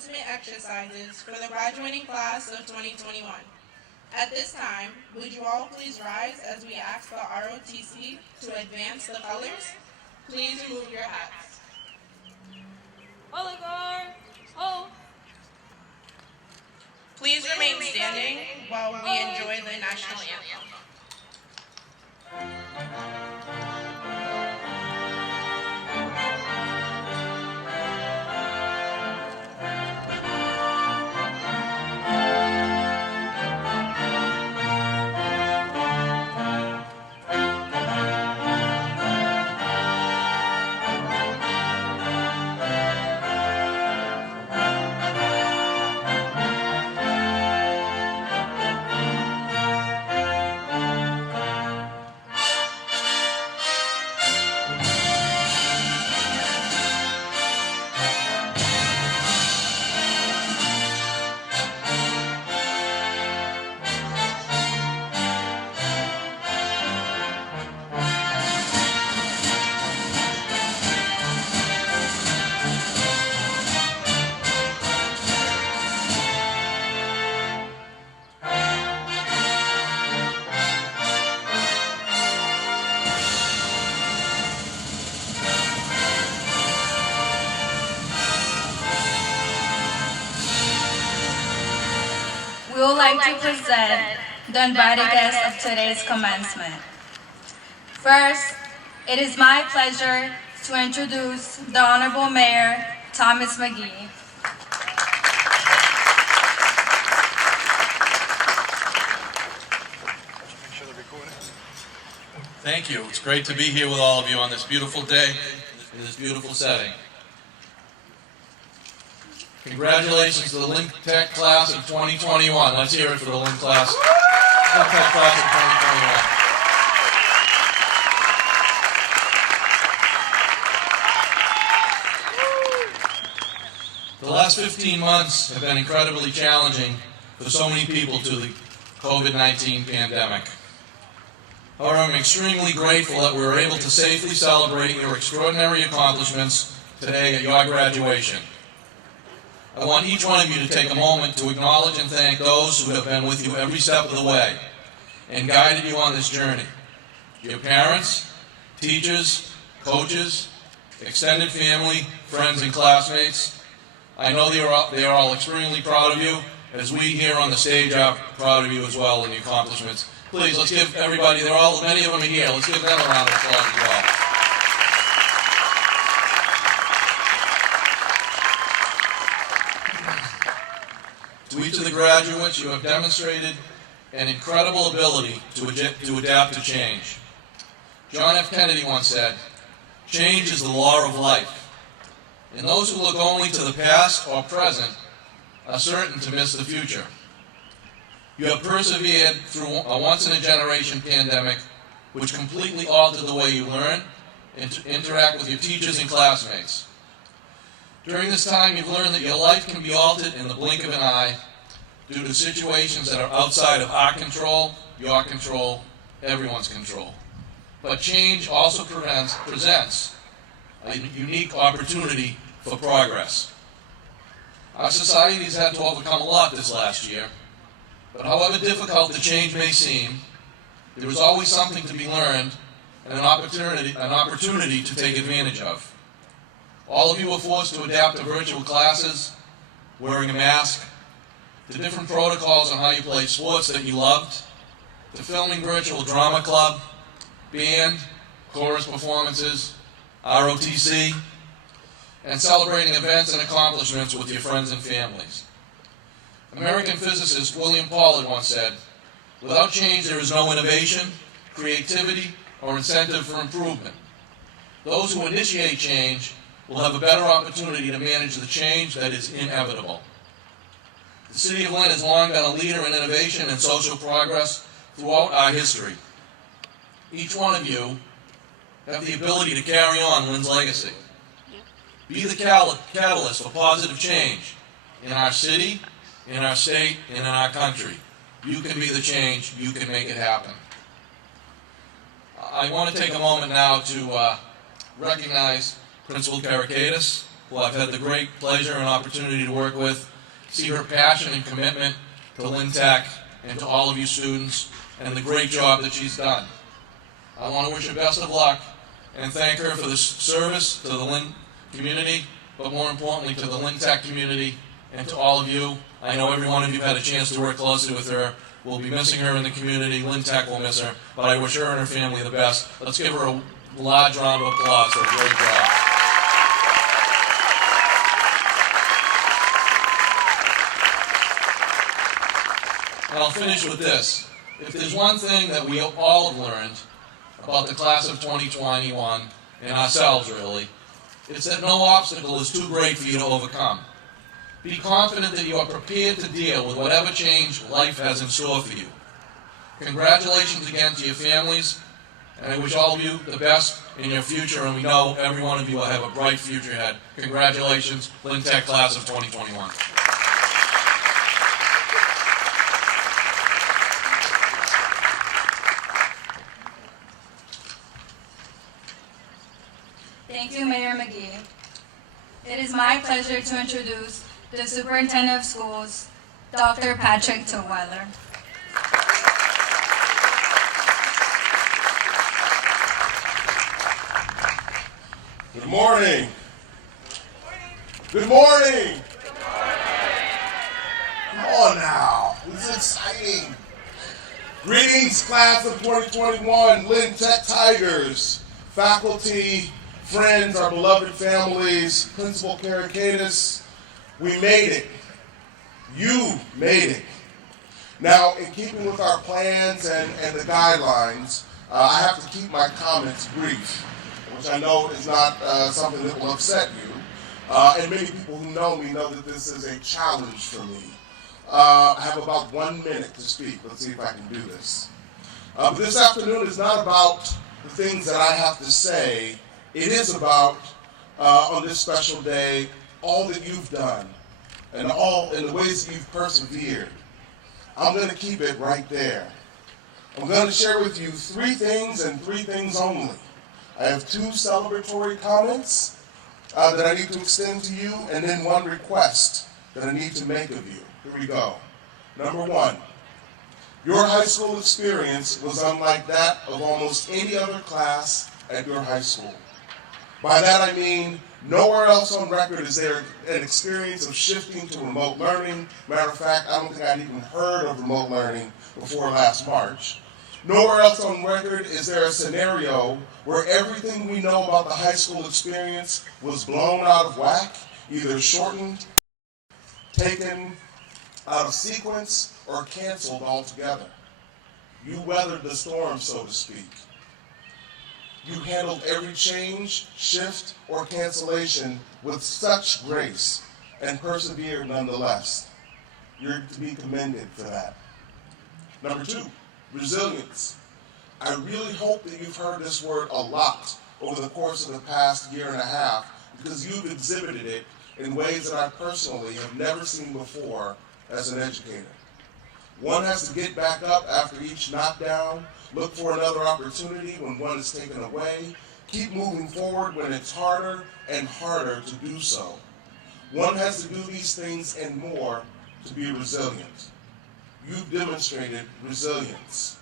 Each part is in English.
commencement exercises for the graduating class of 2021. At this time, would you all please rise as we ask the ROTC to advance the colors? Please remove your hats. Oligar! Oh! Please remain standing while we enjoy the national anthem. We would like to present the invited guests of today's commencement. First, it is my pleasure to introduce the Honorable Mayor, Thomas McGee. Thank you. It's great to be here with all of you on this beautiful day, in this beautiful setting. Congratulations to the Link Tech class of 2021. Let's hear it for the Link Tech class of 2021. The last 15 months have been incredibly challenging for so many people due to the COVID-19 pandemic. However, I'm extremely grateful that we were able to safely celebrate your extraordinary accomplishments today at your graduation. I want each one of you to take a moment to acknowledge and thank those who have been with you every step of the way and guided you on this journey. Your parents, teachers, coaches, extended family, friends, and classmates. I know they are all extremely proud of you, as we here on the stage are proud of you as well in the accomplishments. Please, let's give everybody, many of them are here, let's give them a round of applause as well. To each of the graduates, you have demonstrated an incredible ability to adapt to change. John F. Kennedy once said, "Change is the law of life, and those who look only to the past or present are certain to miss the future." You have persevered through a once-in-a-generation pandemic which completely altered the way you learn and interact with your teachers and classmates. During this time, you've learned that your life can be altered in the blink of an eye due to situations that are outside of our control, your control, everyone's control. But change also presents a unique opportunity for progress. Our society has had to overcome a lot this last year, but however difficult the change may seem, there is always something to be learned and an opportunity to take advantage of. All of you were forced to adapt to virtual classes, wearing a mask, to different protocols on how you played sports that you loved, to filming virtual drama club, band, chorus performances, ROTC, and celebrating events and accomplishments with your friends and families. American physicist William Pollard once said, "Without change there is no innovation, creativity, or incentive for improvement. Those who initiate change will have a better opportunity to manage the change that is inevitable." The City of Lynn has long been a leader in innovation and social progress throughout our history. Each one of you have the ability to carry on Lynn's legacy. Be the catalyst for positive change in our city, in our state, and in our country. You can be the change. You can make it happen. I want to take a moment now to recognize Principal Carricatus, who I've had the great pleasure and opportunity to work with, see her passion and commitment to Lynn Tech and to all of you students, and the great job that she's done. I want to wish her best of luck and thank her for the service to the Lynn community, but more importantly to the Lynn Tech community and to all of you. I know every one of you had a chance to work closely with her. We'll be missing her in the community. Lynn Tech will miss her, but I wish her and her family the best. Let's give her a large round of applause for a great job. And I'll finish with this. If there's one thing that we all have learned about the class of 2021, and ourselves really, it's that no obstacle is too great for you to overcome. Be confident that you are prepared to deal with whatever change life has in store for you. Congratulations again to your families, and I wish all of you the best in your future, and we know every one of you will have a bright future ahead. Congratulations, Lynn Tech class of 2021. Thank you, Mayor McGee. It is my pleasure to introduce the Superintendent of Schools, Dr. Patrick Toweiler. Good morning. Good morning. Come on now. This is exciting. Greetings, class of 2021, Lynn Tech Tigers, faculty, friends, our beloved families, Principal Carricatus. We made it. You made it. Now, in keeping with our plans and the guidelines, I have to keep my comments brief, which I know is not something that will upset you. And many people who know me know that this is a challenge for me. I have about 1 minute to speak. Let's see if I can do this. But this afternoon is not about the things that I have to say. It is about, on this special day, all that you've done and the ways that you've persevered. I'm going to keep it right there. I'm going to share with you 3 things and 3 things only. I have 2 celebratory comments that I need to extend to you, and then 1 request that I need to make of you. Here we go. Number 1, your high school experience was unlike that of almost any other class at your high school. By that I mean, nowhere else on record is there an experience of shifting to remote learning. Matter of fact, I don't think I'd even heard of remote learning before last March. Nowhere else on record is there a scenario where everything we know about the high school experience was blown out of whack, either shortened, taken out of sequence, or canceled altogether. You weathered the storm, so to speak. You handled every change, shift, or cancellation with such grace and persevered nonetheless. You're to be commended for that. Number 2, resilience. I really hope that you've heard this word a lot over the course of the past 1.5 years because you've exhibited it in ways that I personally have never seen before as an educator. One has to get back up after each knockdown, look for another opportunity when one is taken away, keep moving forward when it's harder and harder to do so. One has to do these things and more to be resilient. You've demonstrated resilience.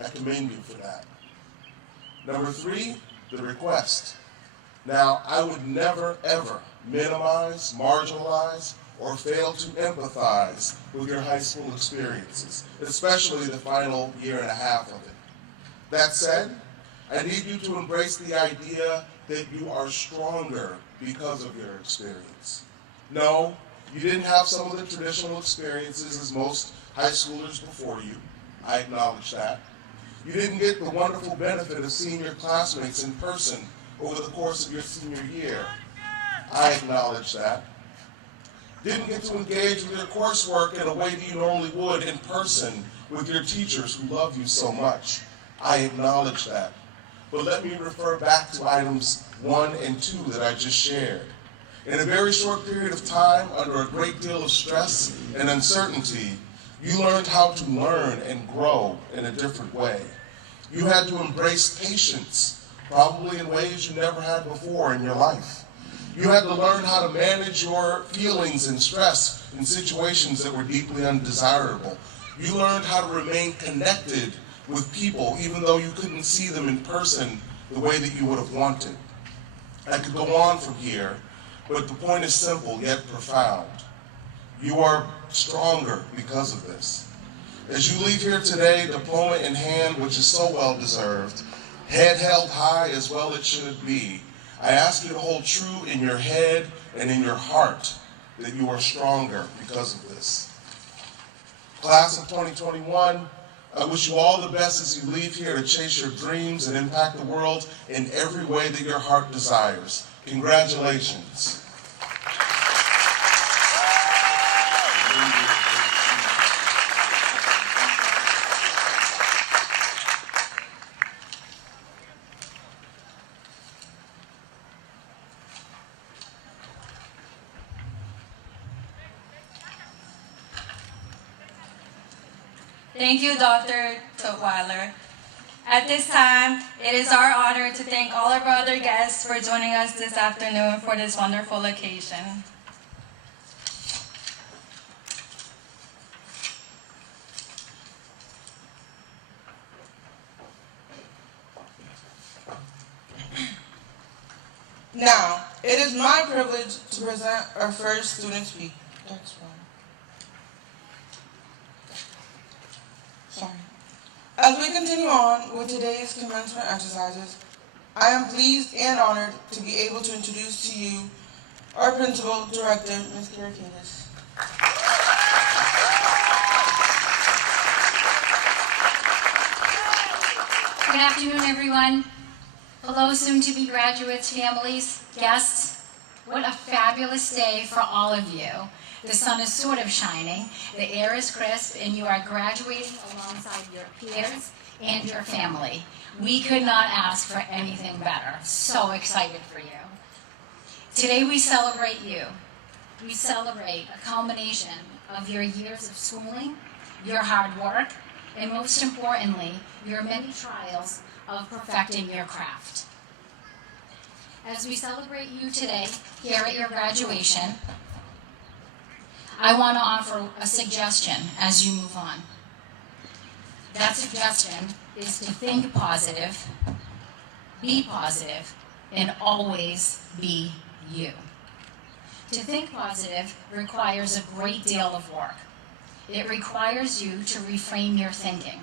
I commend you for that. Number 3, the request. Now, I would never, ever minimize, marginalize, or fail to empathize with your high school experiences, especially the final 1.5 years of it. That said, I need you to embrace the idea that you are stronger because of your experience. No, you didn't have some of the traditional experiences as most high schoolers before you. I acknowledge that. You didn't get the wonderful benefit of seeing your classmates in person over the course of your senior year. I acknowledge that. Didn't get to engage with your coursework in a way that you normally would in person with your teachers who love you so much. I acknowledge that. But let me refer back to items 1 and 2 that I just shared. In a very short period of time, under a great deal of stress and uncertainty, you learned how to learn and grow in a different way. You had to embrace patience, probably in ways you never had before in your life. You had to learn how to manage your feelings and stress in situations that were deeply undesirable. You learned how to remain connected with people even though you couldn't see them in person the way that you would have wanted. I could go on from here, but the point is simple yet profound. You are stronger because of this. As you leave here today, diploma in hand, which is so well deserved, head held high as well it should be, I ask you to hold true in your head and in your heart that you are stronger because of this. Class of 2021, I wish you all the best as you leave here to chase your dreams and impact the world in every way that your heart desires. Congratulations. Thank you, Dr. Tutwiler. At this time, it is our honor to thank all of our other guests for joining us this afternoon for this wonderful occasion. Now, it is my privilege to present our first student speaker. That's wrong. Sorry. As we continue on with today's commencement exercises, I am pleased and honored to be able to introduce to you our principal director, Ms. Carricatus. Good afternoon, everyone. Hello, soon-to-be graduates, families, guests. What a fabulous day for all of you. The sun is sort of shining, the air is crisp, and you are graduating alongside your peers and your family. We could not ask for anything better. So excited for you. Today we celebrate you. We celebrate a culmination of your years of schooling, your hard work, and most importantly, your many trials of perfecting your craft. As we celebrate you today here at your graduation, I want to offer a suggestion as you move on. That suggestion is to think positive, and always be you. To think positive requires a great deal of work. It requires you to reframe your thinking.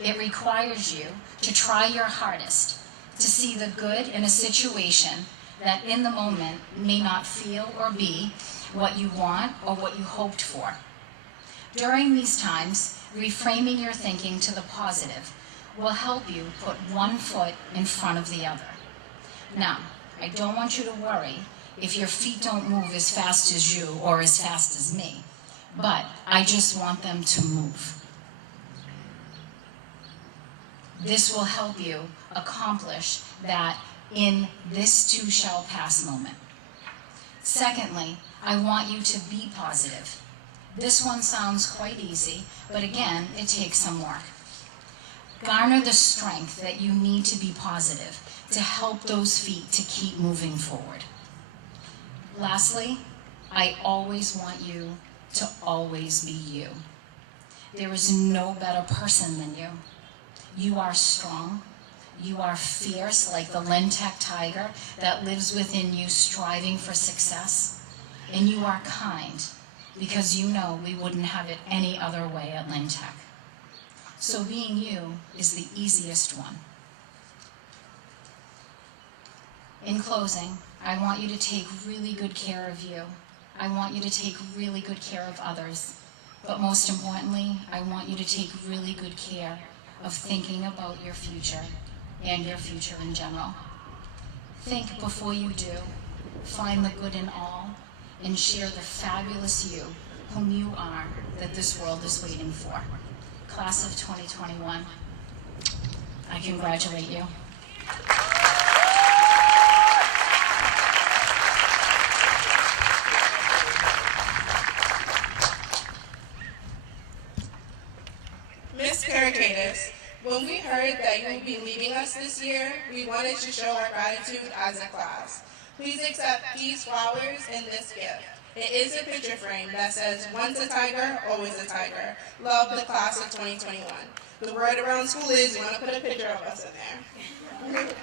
It requires you to try your hardest to see the good in a situation that in the moment may not feel or be what you want or what you hoped for. During these times, reframing your thinking to the positive will help you put one foot in front of the other. Now, I don't want you to worry if your feet don't move as fast as you or as fast as me, but I just want them to move. This will help you accomplish that in this too shall pass moment. Secondly, I want you to be positive. This one sounds quite easy, but again, it takes some work. Garner the strength that you need to be positive to help those feet to keep moving forward. Lastly, I always want you to always be you. There is no better person than you. You are strong. You are fierce like the LVTI tiger that lives within you striving for success. And you are kind because you know we wouldn't have it any other way at LVTI. So being you is the easiest one. In closing, I want you to take really good care of you. I want you to take really good care of others. But most importantly, I want you to take really good care of thinking about your future and your future in general. Think before you do, find the good in all, and share the fabulous you, whom you are, that this world is waiting for. Class of 2021, I congratulate you. Ms. Carricatus, when we heard that you would be leaving us this year, we wanted to show our gratitude as a class. Please accept these flowers and this gift. It is a picture frame that says, "Once a tiger, always a tiger. Love the class of 2021. The word around school is you want to put a picture of us in there.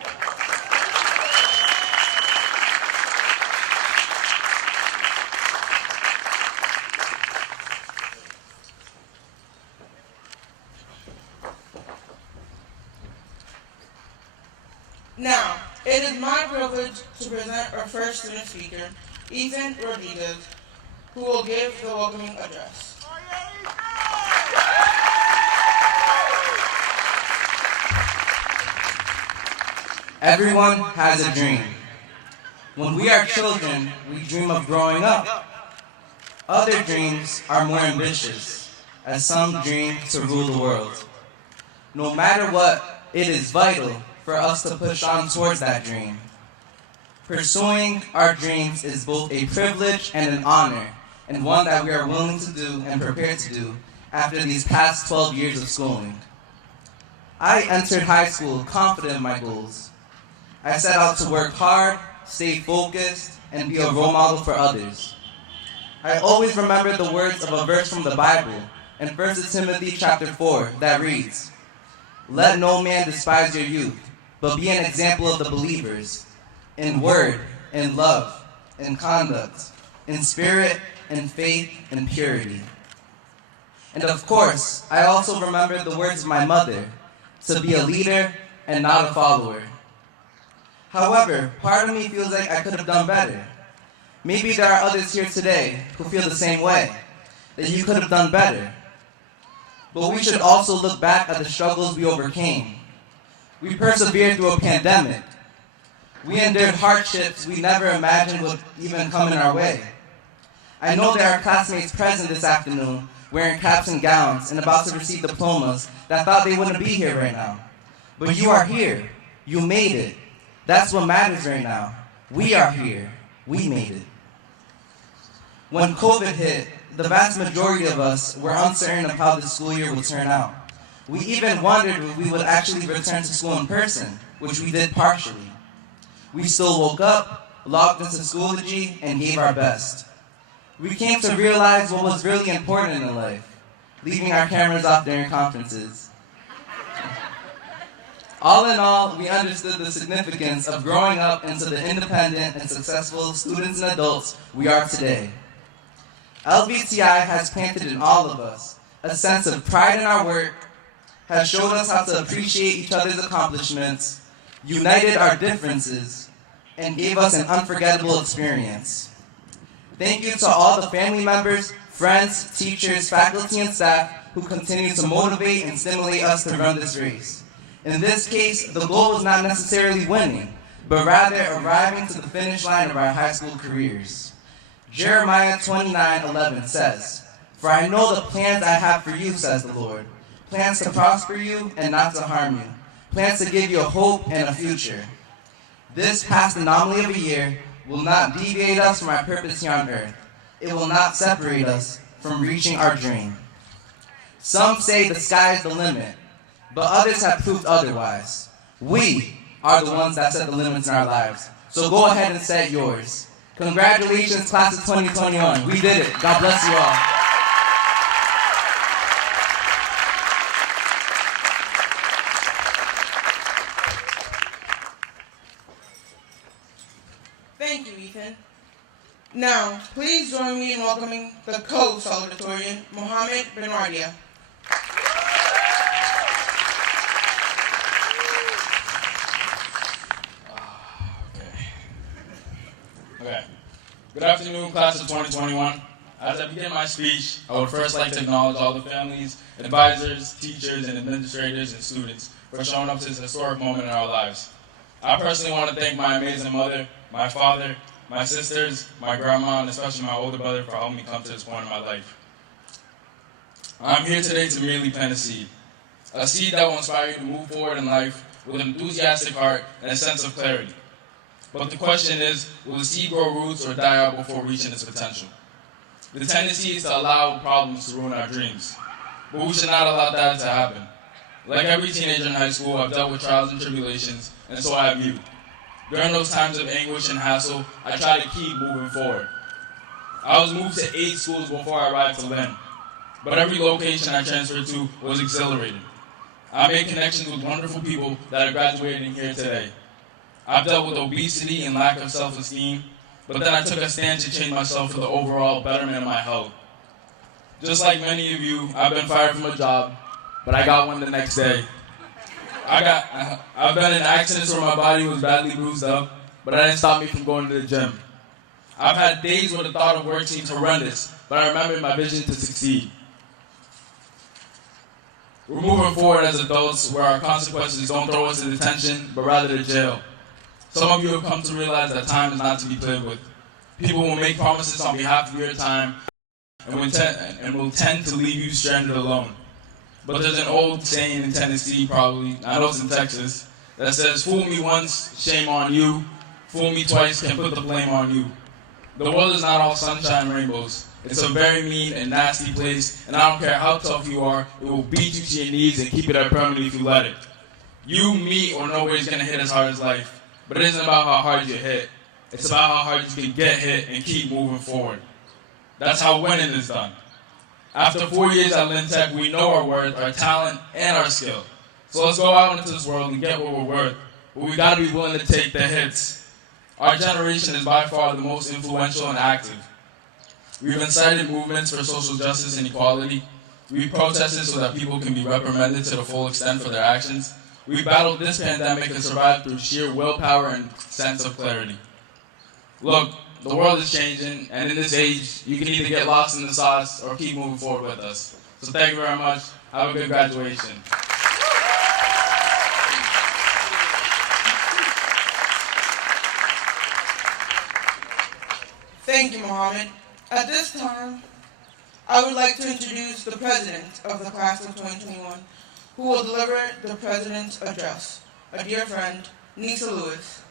Now, it is my privilege to present our first student speaker, Ethan Rodriguez, who will give the welcoming address. Everyone has a dream. When we are children, we dream of growing up. Other dreams are more ambitious, as some dream to rule the world. No matter what, it is vital for us to push on towards that dream. Pursuing our dreams is both a privilege and an honor, and one that we are willing to do and prepared to do after these past 12 years of schooling. I entered high school confident in my goals. I set out to work hard, stay focused, and be a role model for others. I always remember the words of a verse from the Bible in 1 Timothy chapter 4 that reads, "Let no man despise your youth, but be an example of the believers, in word, in love, in conduct, in spirit, in faith, in purity." And of course, I also remember the words of my mother, to be a leader and not a follower. However, part of me feels like I could have done better. Maybe there are others here today who feel the same way, that you could have done better. But we should also look back at the struggles we overcame. We persevered through a pandemic. We endured hardships we never imagined would even come in our way. I know there are classmates present this afternoon wearing caps and gowns and about to receive diplomas that thought they wouldn't be here right now. But you are here. You made it. That's what matters right now. We are here. We made it. When COVID hit, the vast majority of us were uncertain of how the school year would turn out. We even wondered if we would actually return to school in person, which we did partially. We still woke up, logged into Schoology, and gave our best. We came to realize what was really important in life, leaving our cameras off during conferences. All in all, we understood the significance of growing up into the independent and successful students and adults we are today. LVTI has planted in all of us a sense of pride in our work, has showed us how to appreciate each other's accomplishments, united our differences, and gave us an unforgettable experience. Thank you to all the family members, friends, teachers, faculty, and staff who continue to motivate and stimulate us to run this race. In this case, the goal was not necessarily winning, but rather arriving to the finish line of our high school careers. Jeremiah 29:11 says, "For I know the plans I have for you, says the Lord, plans to prosper you and not to harm you, plans to give you a hope and a future." This past anomaly of a year will not deviate us from our purpose here on earth. It will not separate us from reaching our dream. Some say the sky is the limit, but others have proved otherwise. We are the ones that set the limits in our lives. So go ahead and set yours. Congratulations, class of 2021. We did it. God bless you all. Thank you, Ethan. Now, please join me in welcoming the co-valedictorian, Mohammed Benwardia. Okay. Good afternoon, class of 2021. As I begin my speech, I would first like to acknowledge all the families, advisors, teachers, and administrators and students for showing up to this historic moment in our lives. I personally want to thank my amazing mother, my father, my sisters, my grandma, and especially my older brother for helping me come to this point in my life. I'm here today to merely plant a seed that will inspire you to move forward in life with an enthusiastic heart and a sense of clarity. But the question is, will the seed grow roots or die out before reaching its potential? The tendency is to allow problems to ruin our dreams, but we should not allow that to happen. Like every teenager in high school, I've dealt with trials and tribulations, and so have you. During those times of anguish and hassle, I tried to keep moving forward. I was moved to 8 schools before I arrived to Lynn, but every location I transferred to was exhilarating. I made connections with wonderful people that are graduating here today. I've dealt with obesity and lack of self-esteem, but then I took a stand to change myself for the overall betterment of my health. Just like many of you, I've been fired from a job, but I got one the next day. I've been in accidents where my body was badly bruised up, but that didn't stop me from going to the gym. I've had days where the thought of work seems horrendous, but I remembered my vision to succeed. We're moving forward as adults where our consequences don't throw us to detention, but rather to jail. Some of you have come to realize that time is not to be played with. People will make promises on behalf of your time and will tend to leave you stranded alone. But there's an old saying in Tennessee, probably, I know it's in Texas, that says, fool me once, shame on you. Fool me twice, can put the blame on you. The world is not all sunshine and rainbows. It's a very mean and nasty place, and I don't care how tough you are, it will beat you to your knees and keep you there permanently if you let it. You, me, or nobody's going to hit as hard as life. But it isn't about how hard you hit. It's about how hard you can get hit and keep moving forward. That's how winning is done. After 4 years at Lynn Tech, we know our worth, our talent, and our skill. So let's go out into this world and get what we're worth. But we got to be willing to take the hits. Our generation is by far the most influential and active. We've incited movements for social justice and equality. We've protested so that people can be reprimanded to the full extent for their actions. We've battled this pandemic and survived through sheer willpower and sense of clarity. Look, the world is changing, and in this age, you can either get lost in the sauce or keep moving forward with us. So thank you very much. Have a good graduation. Thank you, Mohammed. At this time, I would like to introduce the president of the class of 2021, who will deliver the president's address, a dear friend, Nisa Lewis.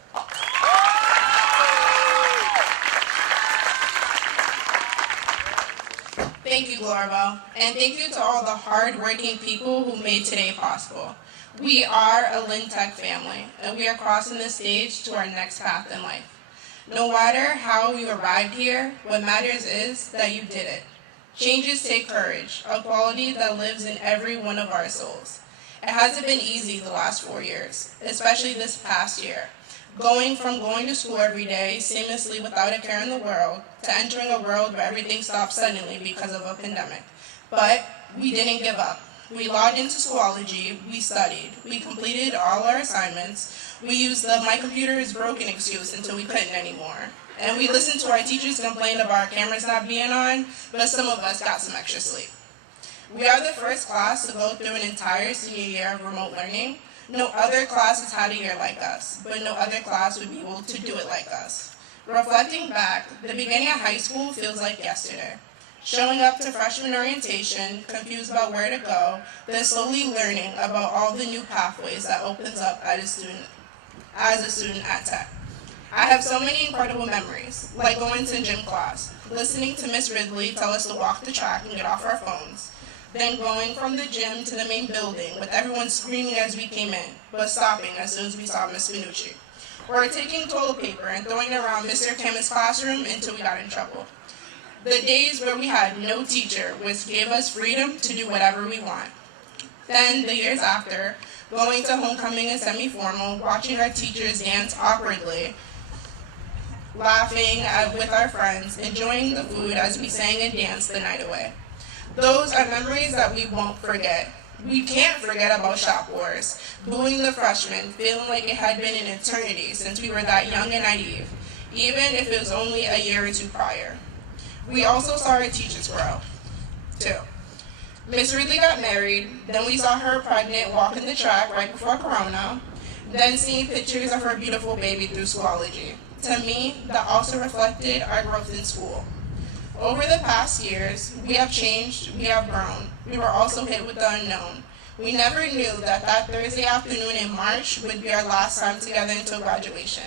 Thank you, Glorabelle, and thank you to all the hard-working people who made today possible. We are a Lynn Tech family, and we are crossing the stage to our next path in life. No matter how you arrived here, what matters is that you did it. Changes take courage, a quality that lives in every one of our souls. It hasn't been easy the last 4 years, especially this past year. Going from going to school every day seamlessly without a care in the world to entering a world where everything stopped suddenly because of a pandemic. But we didn't give up. We logged into Schoology, we studied, we completed all our assignments, we used the "my computer is broken" excuse until we couldn't anymore. And we listened to our teachers complain about our cameras not being on, but some of us got some extra sleep. We are the first class to go through an entire senior year of remote learning. No other class has had a year like us, but no other class would be able to do it like us. Reflecting back, the beginning of high school feels like yesterday. Showing up to freshman orientation, confused about where to go, then slowly learning about all the new pathways that opens up as a student at Tech. I have so many incredible memories, like going to gym class, listening to Miss Ridley tell us to walk the track and get off our phones, then going from the gym to the main building with everyone screaming as we came in, but stopping as soon as we saw Miss Spinucci. Or taking toilet paper and throwing it around Mr. Kim's classroom until we got in trouble. The days where we had no teacher, which gave us freedom to do whatever we want. Then, the years after, going to homecoming and semi-formal, watching our teachers dance awkwardly, laughing with our friends, enjoying the food as we sang and danced the night away. Those are memories that we won't forget. We can't forget about shop wars, booing the freshmen, feeling like it had been an eternity since we were that young and naive, even if it was only a year or two prior. We also saw our teachers grow, too. Miss Ridley got married, then we saw her pregnant walking the track right before Corona, then seeing pictures of her beautiful baby through Schoology. To me, that also reflected our growth in school. Over the past years, we have changed, we have grown. We were also hit with the unknown. We never knew that Thursday afternoon in March would be our last time together until graduation.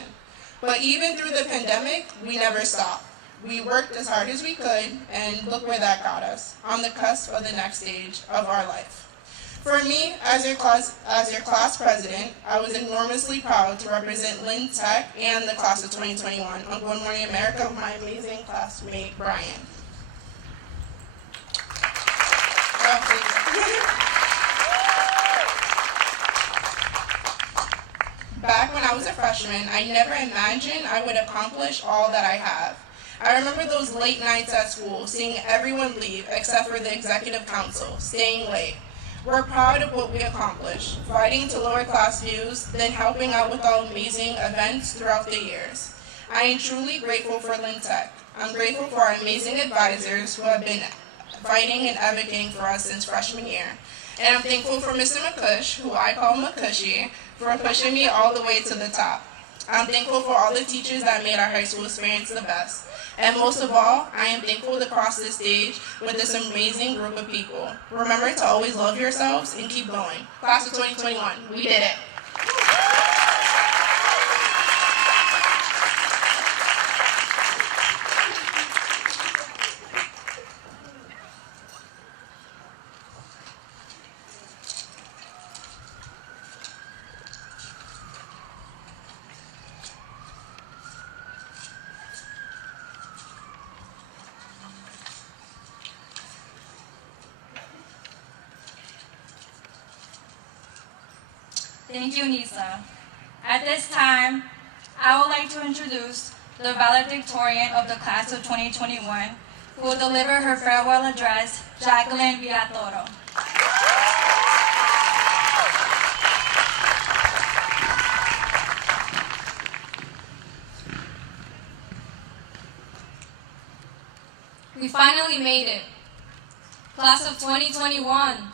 But even through the pandemic, we never stopped. We worked as hard as we could, and look where that got us, on the cusp of the next stage of our life. For me, as your class president, I was enormously proud to represent Lynn Tech and the class of 2021 on Good Morning America with my amazing classmate, Brian. Back when I was a freshman, I never imagined I would accomplish all that I have. I remember those late nights at school, seeing everyone leave except for the executive council, staying late. We're proud of what we accomplished, fighting to lower class views, then helping out with all amazing events throughout the years. I am truly grateful for Lynn Tech. I'm grateful for our amazing advisors who have been fighting and advocating for us since freshman year. And I'm thankful for Mr. McCush, who I call McCushy, for pushing me all the way to the top. I'm thankful for all the teachers that made our high school experience the best. And most of all, I am thankful to cross this stage with this amazing group of people. Remember to always love yourselves and keep going. Class of 2021, we did it. Thank you, Nisa. At this time, I would like to introduce the valedictorian of the class of 2021, who will deliver her farewell address, Jacqueline Villatoro. We finally made it. Class of 2021.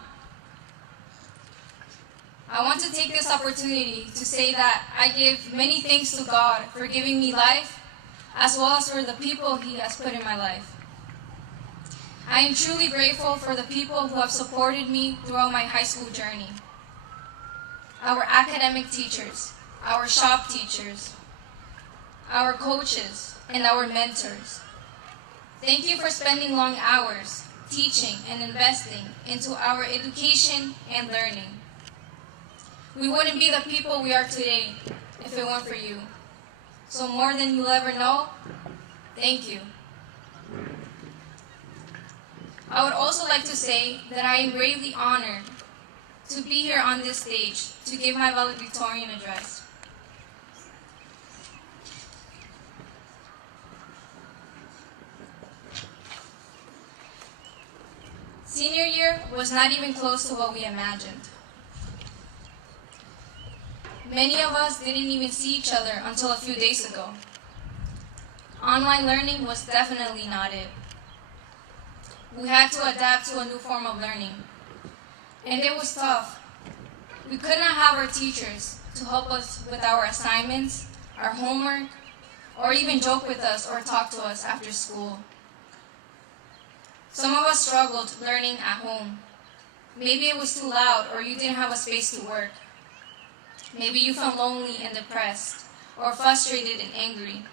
I want to take this opportunity to say that I give many thanks to God for giving me life, as well as for the people He has put in my life. I am truly grateful for the people who have supported me throughout my high school journey. Our academic teachers, our shop teachers, our coaches, and our mentors. Thank you for spending long hours teaching and investing into our education and learning. We wouldn't be the people we are today if it weren't for you. So more than you'll ever know, thank you. I would also like to say that I am greatly honored to be here on this stage to give my valedictorian address. Senior year was not even close to what we imagined. Many of us didn't even see each other until a few days ago. Online learning was definitely not it. We had to adapt to a new form of learning. And it was tough. We could not have our teachers to help us with our assignments, our homework, or even joke with us or talk to us after school. Some of us struggled learning at home. Maybe it was too loud or you didn't have a space to work. Maybe you felt lonely and depressed, or frustrated and angry,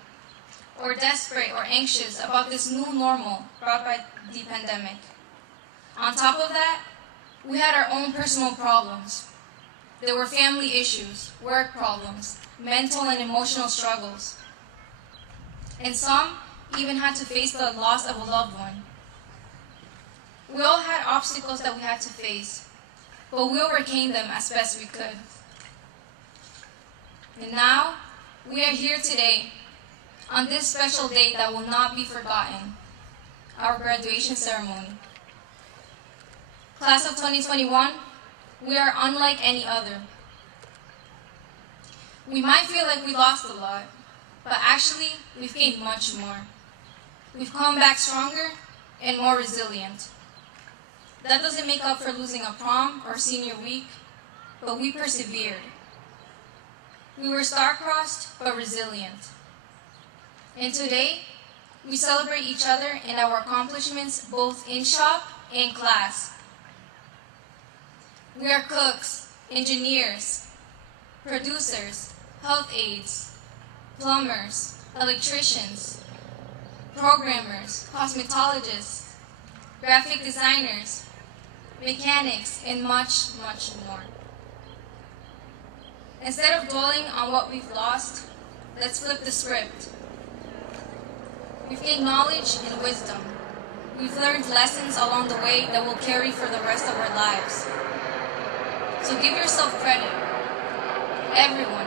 or desperate or anxious about this new normal brought by the pandemic. On top of that, we had our own personal problems. There were family issues, work problems, mental and emotional struggles. And some even had to face the loss of a loved one. We all had obstacles that we had to face, but we overcame them as best we could. And now, we are here today on this special date that will not be forgotten, our graduation ceremony. Class of 2021, we are unlike any other. We might feel like we lost a lot, but actually, we've gained much more. We've come back stronger and more resilient. That doesn't make up for losing a prom or senior week, but we persevered. We were star-crossed, but resilient. And today, we celebrate each other and our accomplishments both in shop and class. We are cooks, engineers, producers, health aides, plumbers, electricians, programmers, cosmetologists, graphic designers, mechanics, and much, much more. Instead of dwelling on what we've lost, let's flip the script. We've gained knowledge and wisdom. We've learned lessons along the way that we'll carry for the rest of our lives. So give yourself credit, everyone,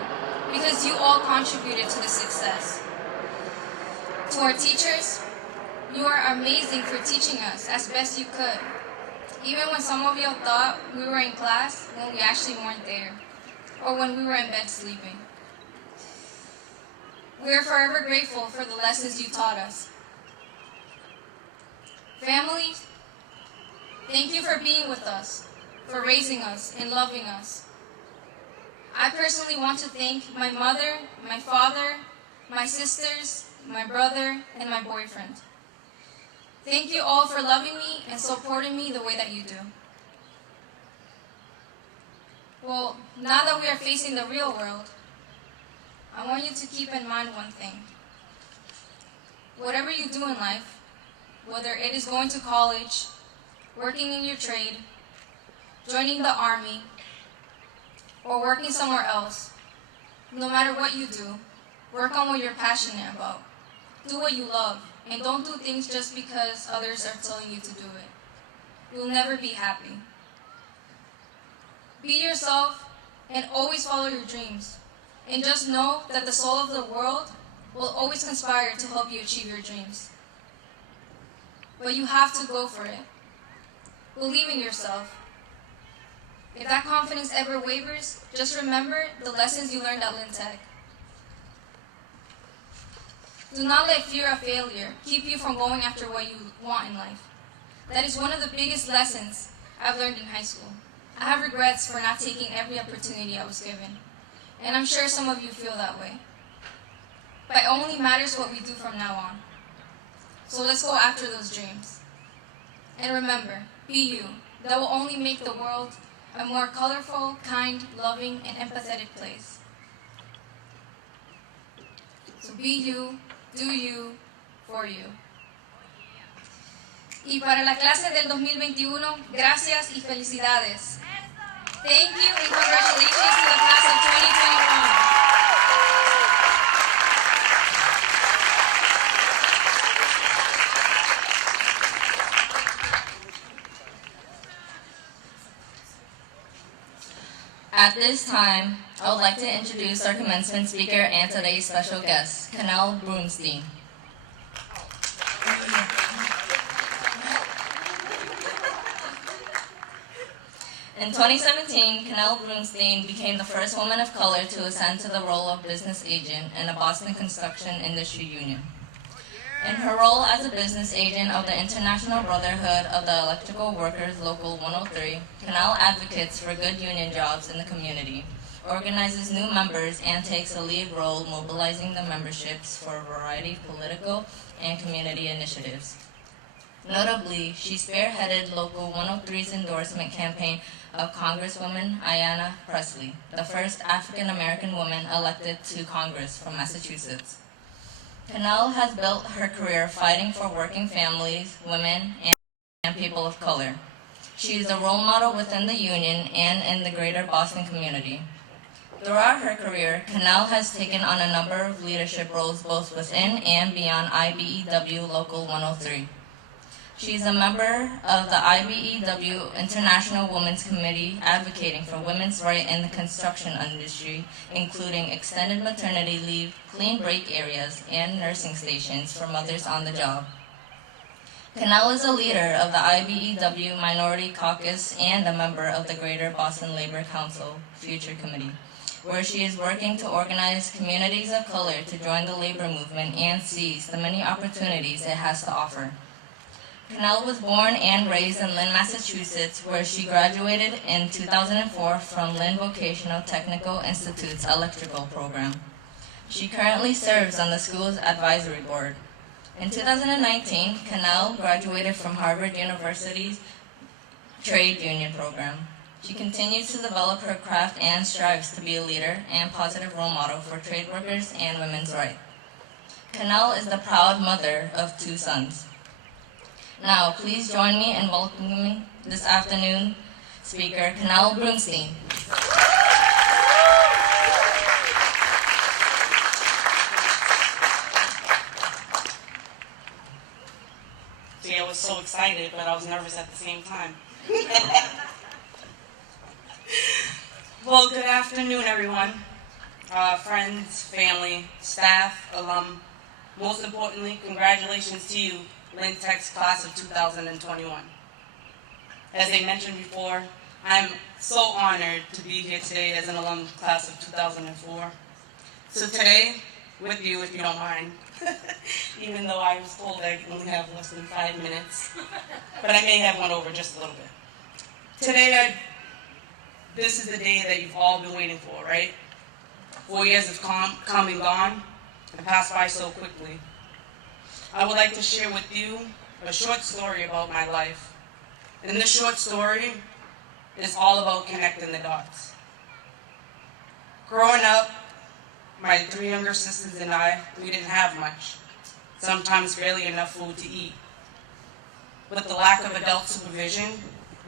because you all contributed to this success. To our teachers, you are amazing for teaching us as best you could, even when some of you thought we were in class when we actually weren't there, or when we were in bed sleeping. We are forever grateful for the lessons you taught us. Family, thank you for being with us, for raising us and loving us. I personally want to thank my mother, my father, my sisters, my brother, and my boyfriend. Thank you all for loving me and supporting me the way that you do. Well, now that we are facing the real world, I want you to keep in mind one thing. Whatever you do in life, whether it is going to college, working in your trade, joining the army, or working somewhere else, no matter what you do, work on what you're passionate about. Do what you love, and don't do things just because others are telling you to do it. You'll never be happy. Be yourself and always follow your dreams. And just know that the soul of the world will always conspire to help you achieve your dreams. But you have to go for it. Believe in yourself. If that confidence ever wavers, just remember the lessons you learned at LINTEC. Do not let fear of failure keep you from going after what you want in life. That is one of the biggest lessons I've learned in high school. I have regrets for not taking every opportunity I was given. And I'm sure some of you feel that way. But it only matters what we do from now on. So let's go after those dreams. And remember, be you. That will only make the world a more colorful, kind, loving, and empathetic place. So be you, do you, for you. Y para la clase del 2021, gracias y felicidades. Thank you and congratulations to the class of 2021. At this time, I would like to introduce our commencement speaker and today's special guest, Kanel Broomstein. In 2017, Kanel Broomstein became the first woman of color to ascend to the role of business agent in the Boston Construction Industry Union. In her role as a business agent of the International Brotherhood of the Electrical Workers Local 103, Kanel advocates for good union jobs in the community, organizes new members, and takes a lead role mobilizing the memberships for a variety of political and community initiatives. Notably, she spearheaded Local 103's endorsement campaign of Congresswoman Ayanna Pressley, the first African-American woman elected to Congress from Massachusetts. Kanel has built her career fighting for working families, women, and people of color. She is a role model within the union and in the greater Boston community. Throughout her career, Kanel has taken on a number of leadership roles both within and beyond IBEW Local 103. She is a member of the IBEW International Women's Committee advocating for women's rights in the construction industry, including extended maternity leave, clean break areas, and nursing stations for mothers on the job. Kanel is a leader of the IBEW Minority Caucus and a member of the Greater Boston Labor Council Future Committee, where she is working to organize communities of color to join the labor movement and seize the many opportunities it has to offer. Kanel was born and raised in Lynn, Massachusetts, where she graduated in 2004 from Lynn Vocational Technical Institute's electrical program. She currently serves on the school's advisory board. In 2019, Kanel graduated from Harvard University's trade union program. She continues to develop her craft and strives to be a leader and positive role model for trade workers and women's rights. Kanel is the proud mother of 2 sons. Now, please join me in welcoming this afternoon speaker, Canal Brunstein. See, I was so excited, but I was nervous at the same time. Well, good afternoon, everyone. Friends, family, staff, alum. Most importantly, congratulations to you, Lynn Tech's class of 2021. As I mentioned before, I'm so honored to be here today as an alum class of 2004. So today, with you, if you don't mind, even though I was told I only have less than 5 minutes, but I may have one over just a little bit. Today, this is the day that you've all been waiting for, right? 4 years have come and gone and passed by so quickly. I would like to share with you a short story about my life. And this short story is all about connecting the dots. Growing up, my 3 younger sisters and I, we didn't have much, sometimes barely enough food to eat. With the lack of adult supervision,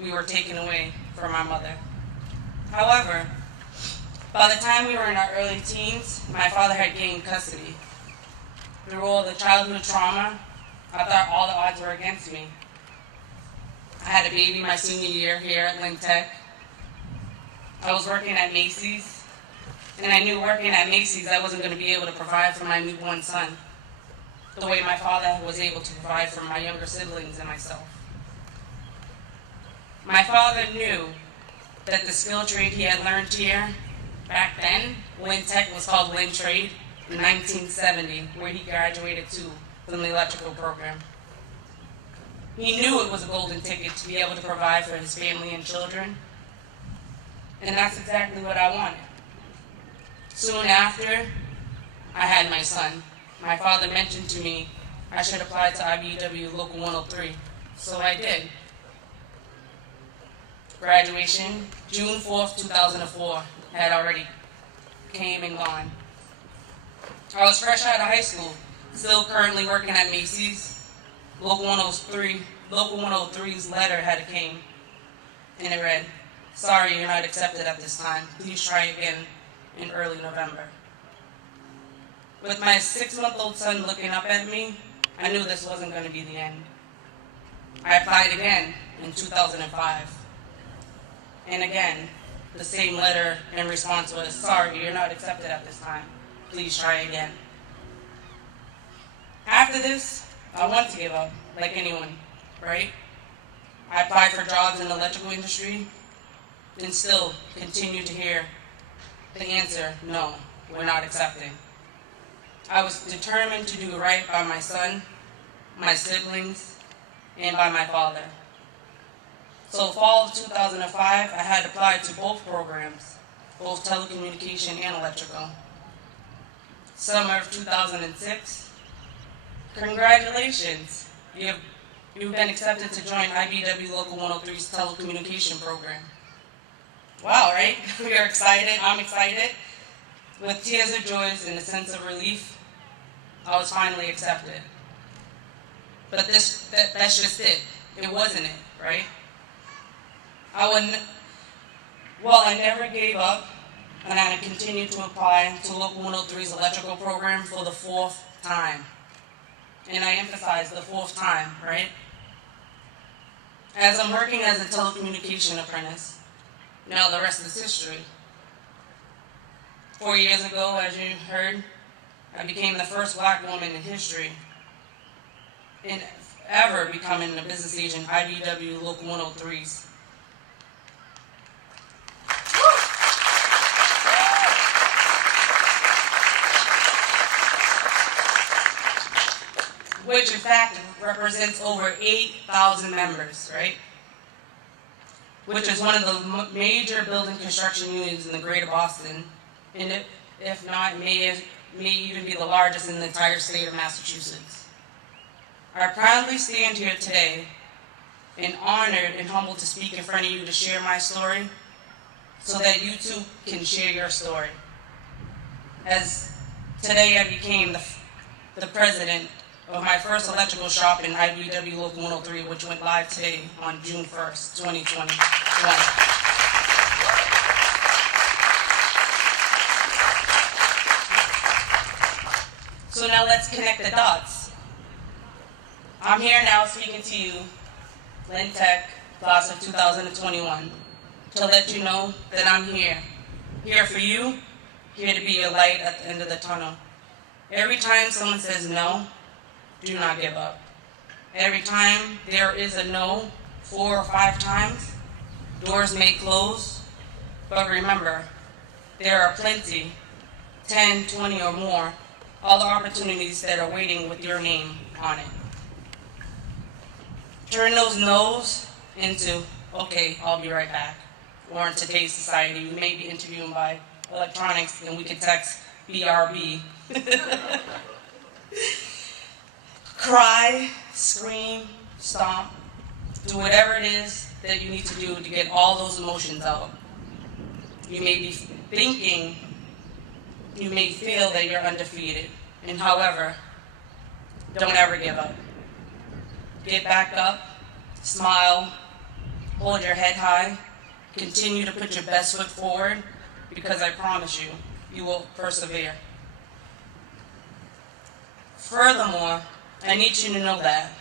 we were taken away from our mother. However, by the time we were in our early teens, my father had gained custody. Through all the childhood trauma, I thought all the odds were against me. I had a baby my senior year here at Lynn Tech. I was working at Macy's, and I knew working at Macy's I wasn't going to be able to provide for my newborn son the way my father was able to provide for my younger siblings and myself. My father knew that the skill trade he had learned here, back then, Lynn Tech was called Lynn Trade, in 1970, where he graduated to from the electrical program. He knew it was a golden ticket to be able to provide for his family and children, and that's exactly what I wanted. Soon after, I had my son. My father mentioned to me I should apply to IBEW Local 103, so I did. Graduation, June 4th, 2004, had already came and gone. I was fresh out of high school, still currently working at Macy's. Local 103's letter had came, and it read, "Sorry, you're not accepted at this time. Please try again in early November." With my 6-month-old son looking up at me, I knew this wasn't going to be the end. I applied again in 2005. And again, the same letter in response was, "Sorry, you're not accepted at this time. Please try again." After this, I wanted to give up, like anyone, right? I applied for jobs in the electrical industry and still continue to hear the answer, "No, we're not accepting." I was determined to do right by my son, my siblings, and by my father. So fall of 2005, I had applied to both programs, both telecommunication and electrical. Summer of 2006, congratulations, you've been accepted to join IBEW Local 103's telecommunication program. Wow, right? We are excited, I'm excited. With tears of joy and a sense of relief, I was finally accepted. But that's just it. It wasn't it, right? I never gave up, and I continued to apply to Local 103's electrical program for the 4th time. And I emphasize the 4th time, right? As I'm working as a telecommunication apprentice, now the rest is history. 4 years ago, as you heard, I became the first Black woman in history in ever becoming a business agent IBEW Local 103's. Which in fact represents over 8,000 members, right? Which is one of the major building construction unions in the greater Boston, and if not, may even be the largest in the entire state of Massachusetts. I proudly stand here today and honored and humbled to speak in front of you to share my story so that you too can share your story. As today I became the president of my first electrical shop in IBW Local 103, which went live today on June 1st, 2021. So now let's connect the dots. I'm here now speaking to you, Lynn Tech, class of 2021, to let you know that I'm here. Here for you, here to be your light at the end of the tunnel. Every time someone says no, do not give up. Every time there is a no, 4 or 5 times, doors may close, but remember, there are plenty, 10, 20 or more, other opportunities that are waiting with your name on it. Turn those no's into, okay, I'll be right back. Or in today's society, we may be interviewing by electronics and we can text BRB. Cry, scream, stomp, do whatever it is that you need to do to get all those emotions out. You may be thinking, you may feel that you're undefeated, and however, don't ever give up. Get back up, smile, hold your head high, continue to put your best foot forward, because I promise you, you will persevere. Furthermore, I need you to know that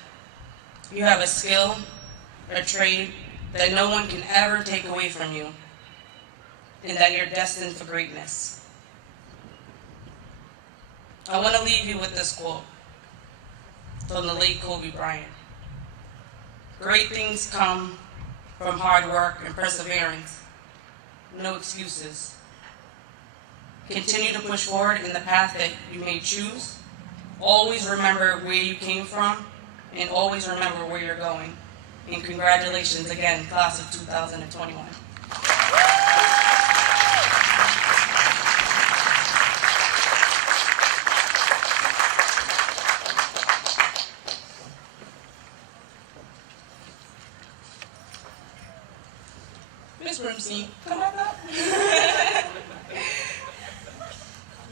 you have a skill, a trade that no one can ever take away from you, and that you're destined for greatness. I want to leave you with this quote from the late Kobe Bryant. Great things come from hard work and perseverance. No excuses. Continue to push forward in the path that you may choose. Always remember where you came from, and always remember where you're going. And congratulations again, class of 2021. Ms. Broomstein, come on up.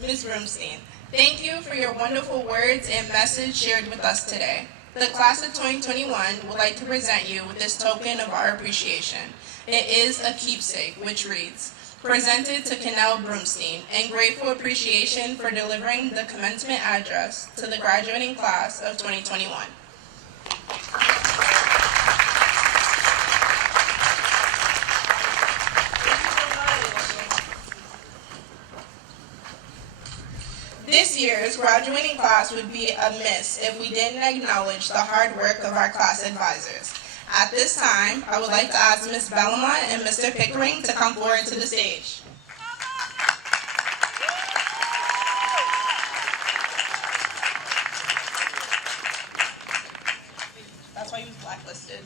Ms. Broomstein, thank you for your wonderful words and message shared with us today. The class of 2021 would like to present you with this token of our appreciation. It is a keepsake, which reads, presented to Canel Broomstein, in grateful appreciation for delivering the commencement address to the graduating class of 2021. This year's graduating class would be amiss if we didn't acknowledge the hard work of our class advisors. At this time, I would like to ask Ms. Bellamont and Mr. Pickering to come forward to the stage. That's why he was blacklisted.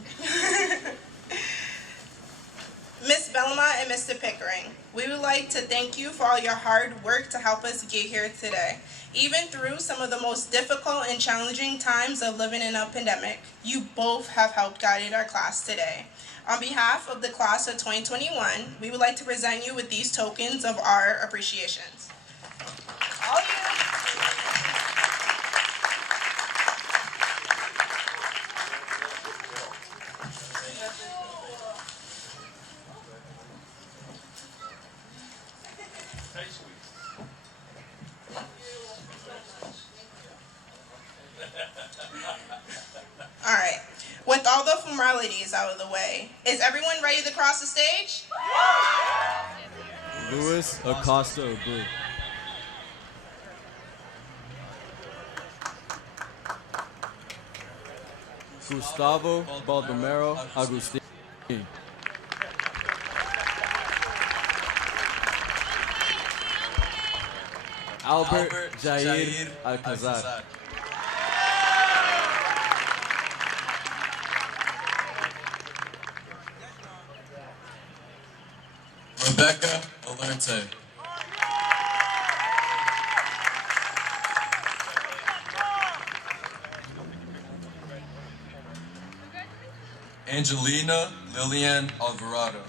Ms. Bellamont and Mr. Pickering, we would like to thank you for all your hard work to help us get here today. Even through some of the most difficult and challenging times of living in a pandemic, you both have helped guide our class today. On behalf of the class of 2021, we would like to present you with these tokens of our appreciations. All you. All right, with all the formalities out of the way, is everyone ready to cross the stage? Luis Acosta Abreu. Gustavo Baldomero Agustin. Albert Jair Alcazar. Rebecca Alerte. Angelina Lillian Alvarado.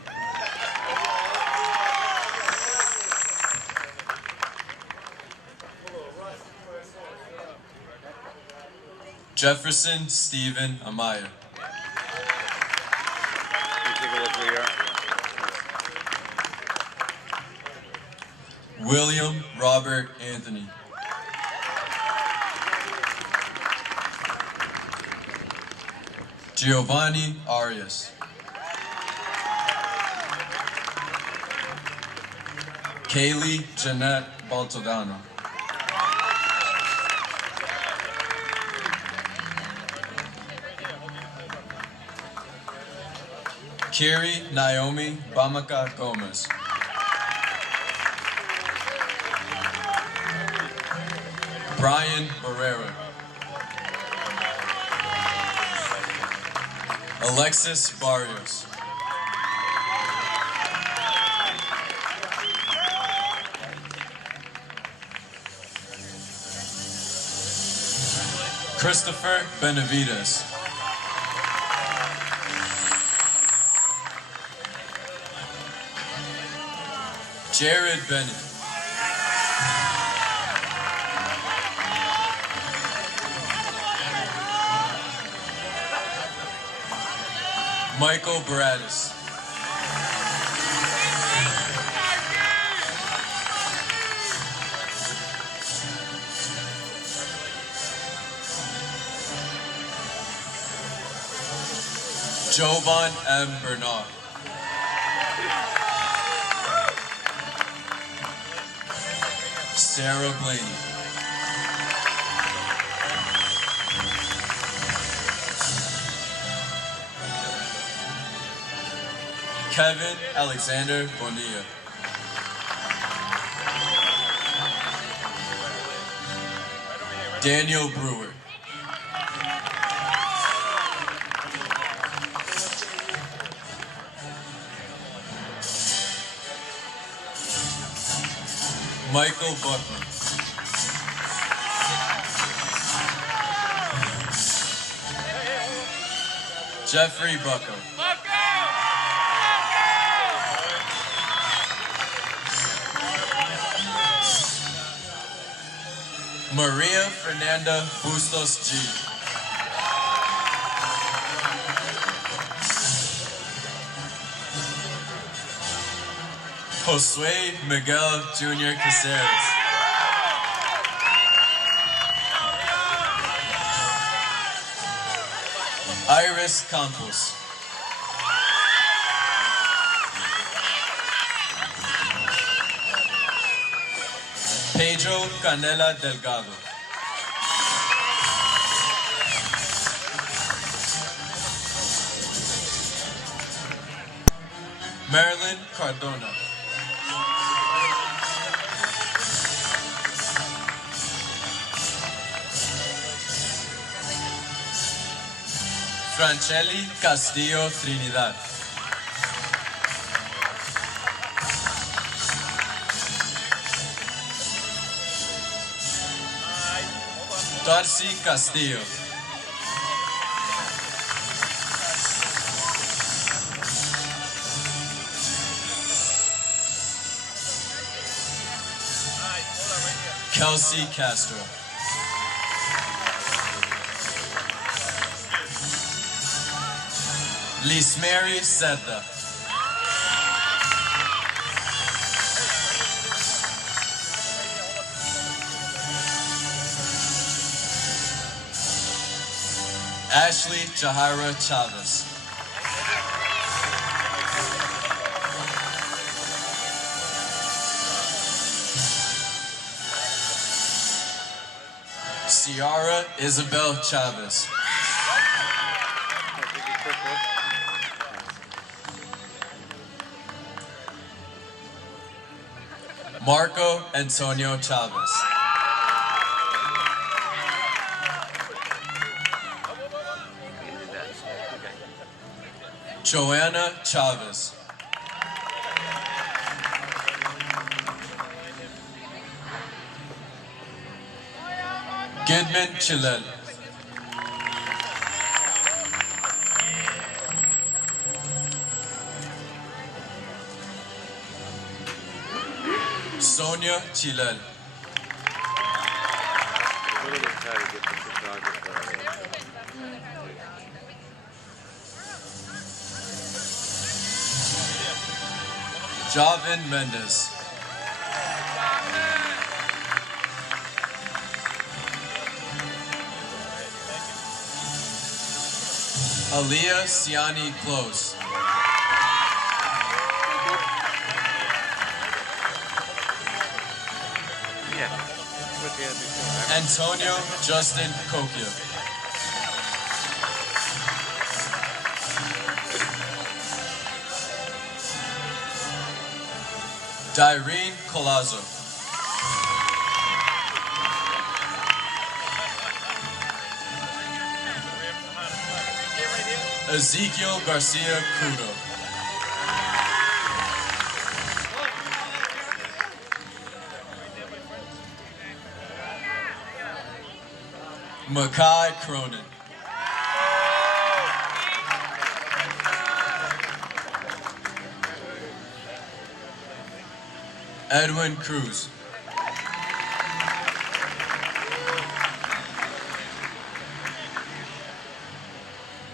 Jefferson Stephen Amaya. William Robert Anthony. Giovanni Arias. Kaylee Jeanette Baltodano. Carrie Naomi Bamaka Gomez. Brian Barrera. Alexis Barrios. Christopher Benavides. Jared Bennett. Michael Baradas. Jovan M. Bernard. Sarah Blaney. Kevin Alexander Bonilla. Daniel Brewer. Michael Buckman. Jeffrey Bucko. Maria Fernanda Bustos G. Josue Miguel Jr. Caceres. Iris Campos. Pedro Canela Delgado. Marilyn Cardona. Franchelli Castillo Trinidad. Darcy Castillo. Kelsey Castro. Lismary Sedda. Ashley Jahira Chavez. Ciara Isabel Chavez. Marco Antonio Chavez. Joanna Chavez. Gidman Chilel. Sonia Chilel. Javin Mendes. Aliyah Siani Close. Antonio Justin Kokia. Dyrene Colazo. Ezekiel Garcia Crudo. Makai Cronin. Edwin Cruz.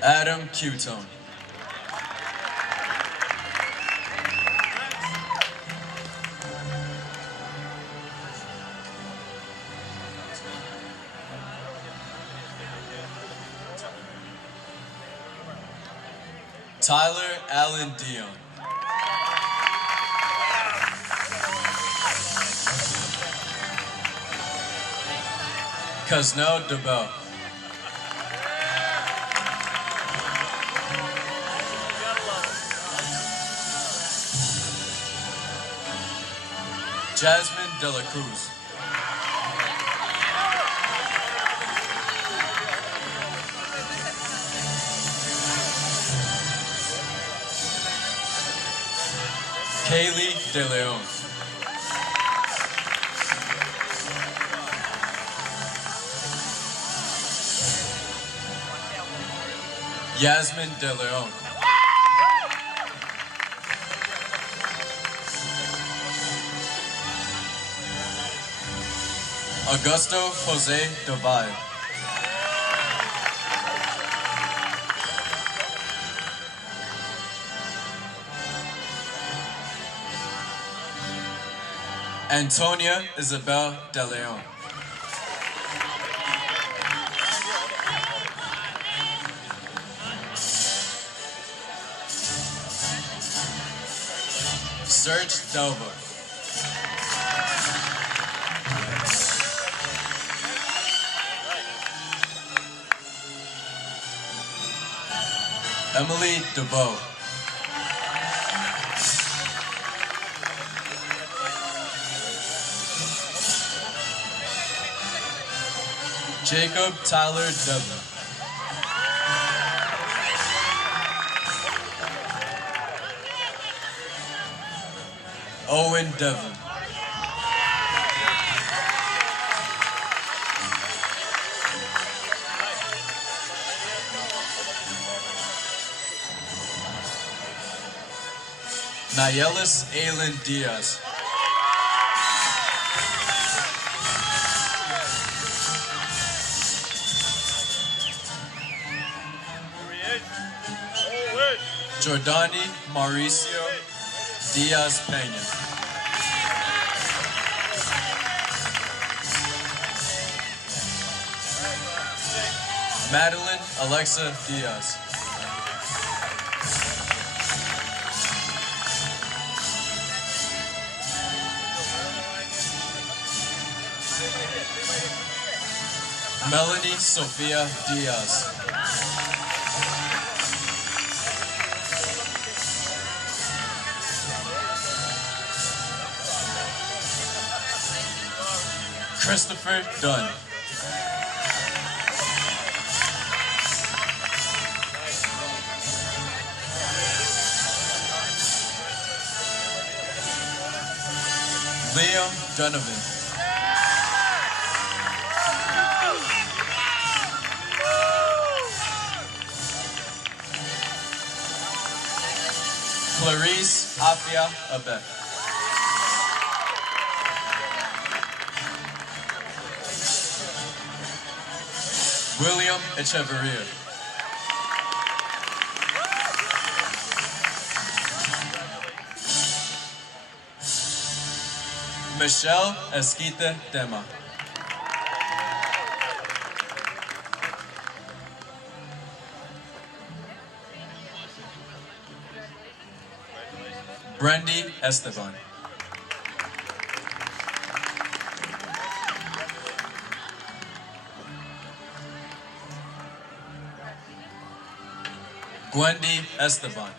Adam Cutone. Tyler Allen Dion. Cosnel DeBell. Jasmine De La Cruz. Kaylee De Leon. Yasmin De Leon. Augusto Jose Deville. Antonia Isabel De Leon. Serge Delva. Emily DeBow. Jacob Tyler Devlin. Owen Devlin. Nayelis Aylin Diaz. Jordani Mauricio Diaz Peña. Madeline Alexa Diaz. Melanie Sophia Diaz. Christopher Dunn. Liam Donovan. Clarice Afia Abek. William Echeverria. Michelle Esquite Tema. Brandy Esteban. Gwendy Esteban.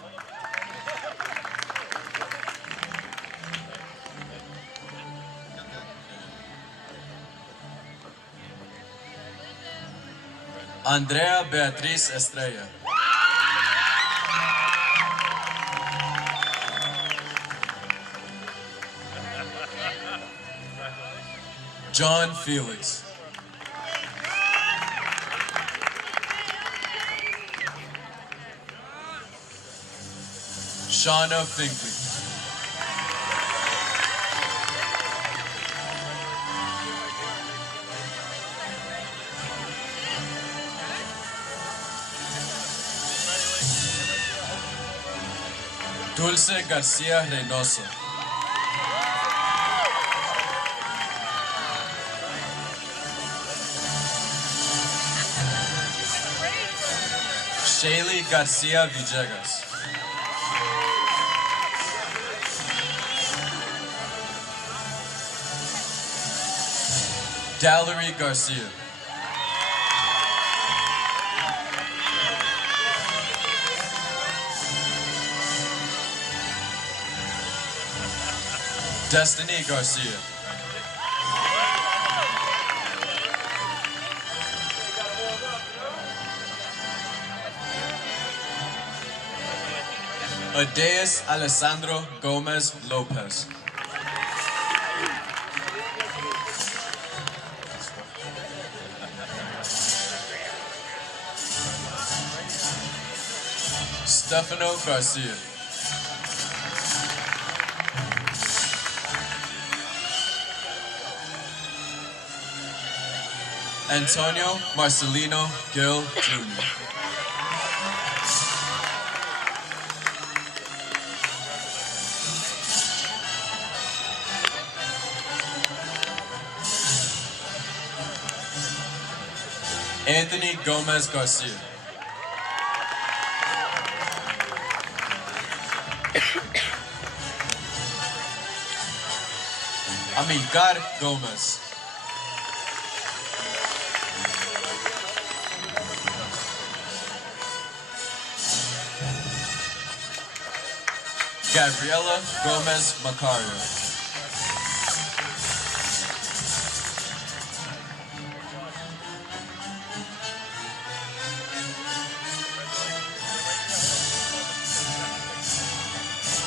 Andrea Beatriz Estrella. John Felix. Shauna Finkley. Dulce Garcia Reynoso. Shaylee Garcia Villegas. Dallery Garcia. Destiny Garcia. Adeus Alessandro Gomez Lopez. Stefano Garcia. Antonio Marcelino Gil Jr. Anthony Gomez Garcia. Amilcar Gomez. Gabriela Gomez Macario.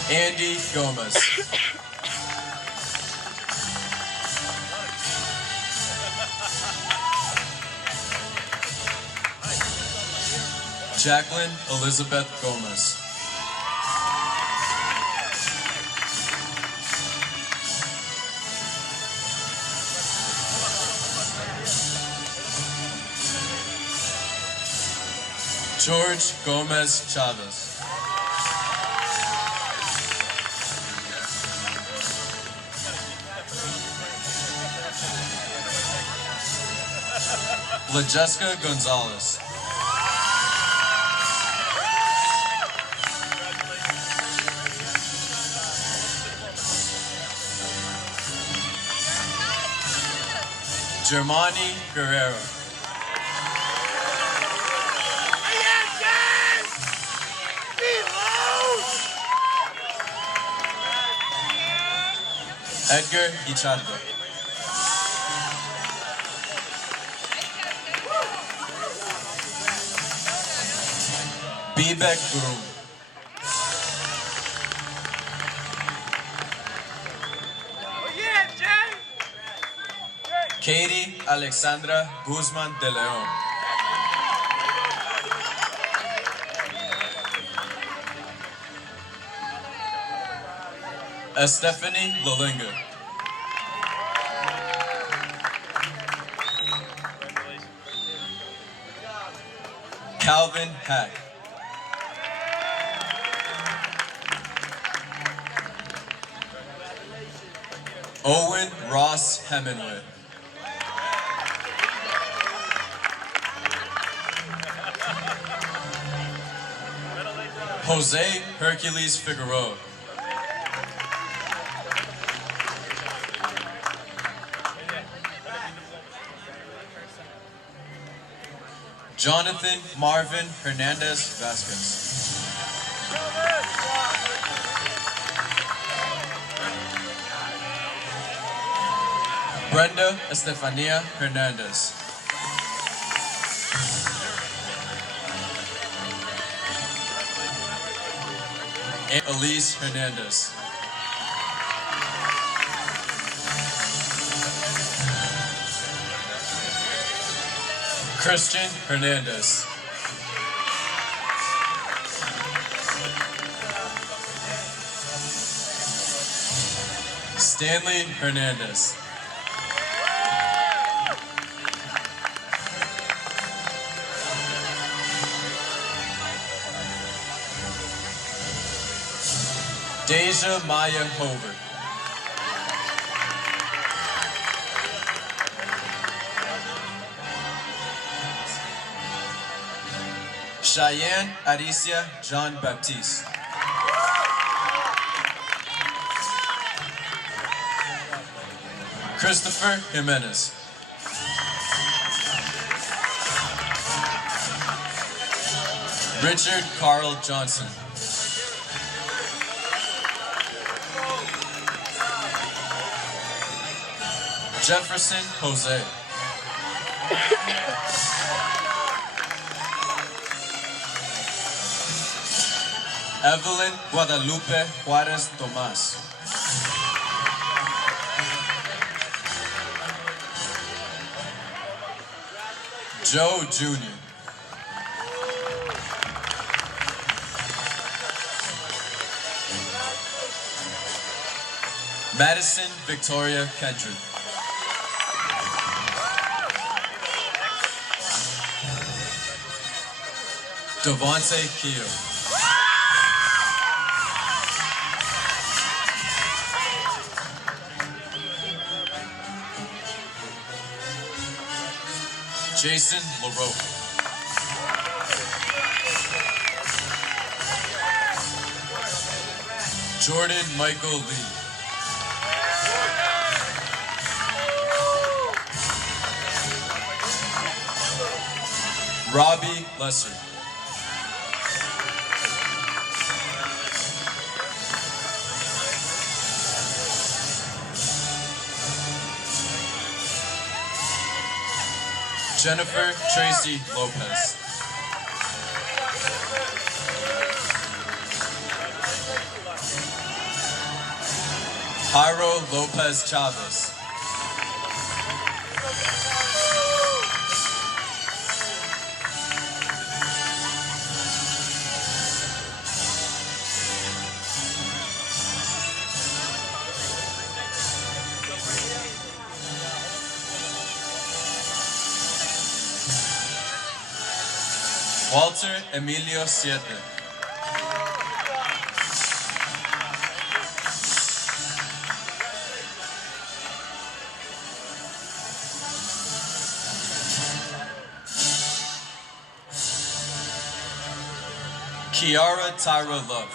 Andy Gomez. Jacqueline Elizabeth Gomez. George Gomez Chavez. LaJessica Gonzalez. Germani Guerrero. Edgar Ichardo. Bibek Gurum. Katie Alexandra Guzman de Leon. Stephanie Lolinga. Calvin Hack. Owen Ross Hemingway. Jose Hercules Figueroa. Jonathan Marvin Hernandez Vasquez. Brenda Estefania Hernandez. Elise Hernandez. Christian Hernandez. Stanley Hernandez. Deja Maya Hobart. Cheyenne Aricia Jean Baptiste. Christopher Jimenez. Richard Carl Johnson. Jefferson Jose. Evelyn Guadalupe Juarez Tomás. Joe Jr. Madison Victoria Kendrick. Devontae Keto. Jason LaRoque. Jordan Michael Lee. Robbie Lesser. Jennifer Tracy Lopez. Jairo Lopez Chavez. Walter Emilio Siete. Kiara Tyra Love.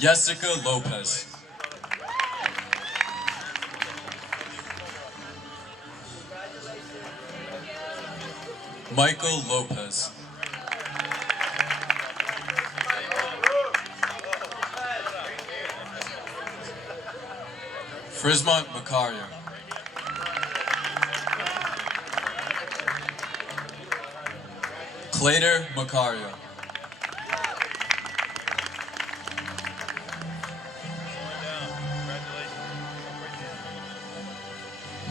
Jessica Lopez. Michael Lopez. Frismont Macario. Clader Macario.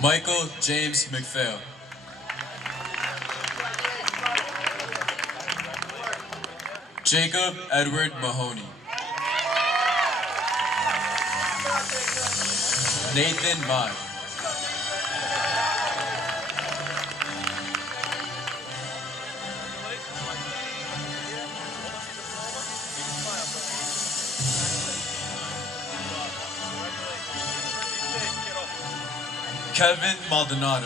Michael James McPhail. Jacob Edward Mahoney. Nathan Mai. Kevin Maldonado.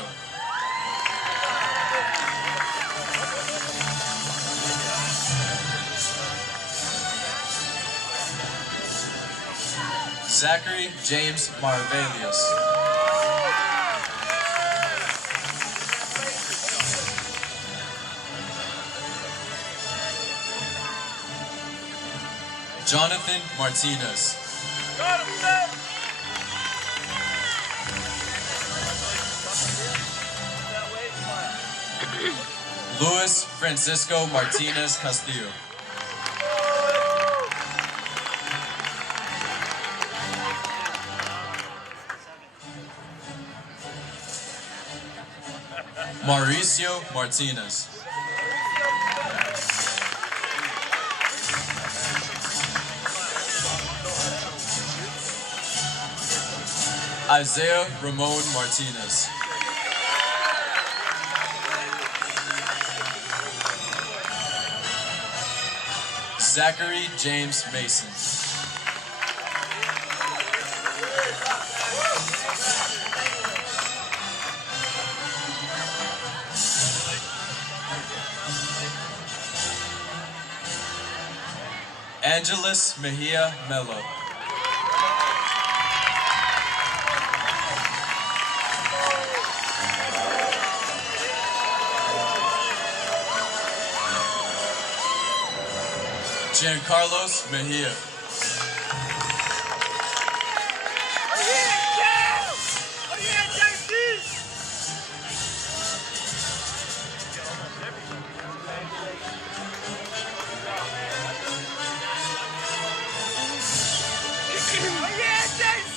Zachary James Maravelius. Jonathan Martinez. Luis Francisco Martinez Castillo. Mauricio Martinez. Isaiah Ramon Martinez. Zachary James Mason. Angeles Mejia Mello. Giancarlos Mejia.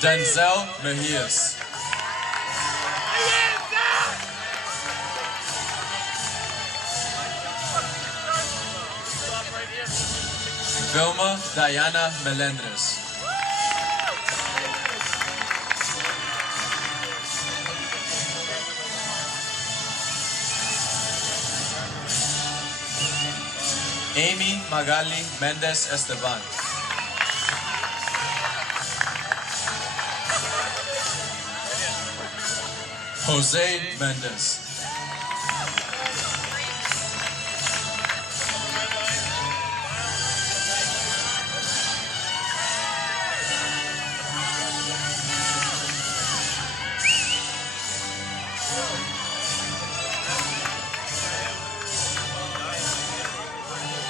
Denzel Mejias. Vilma Diana Melendres. Amy Magali Mendez Esteban. Jose Mendez.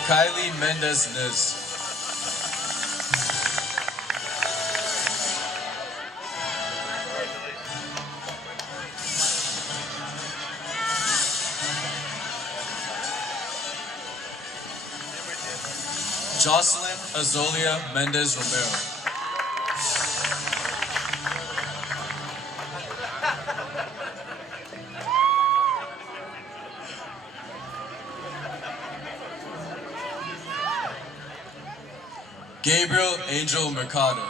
Kylie Mendez Niz. Jocelyn Azolia Mendez Romero. Gabriel Angel Mercado.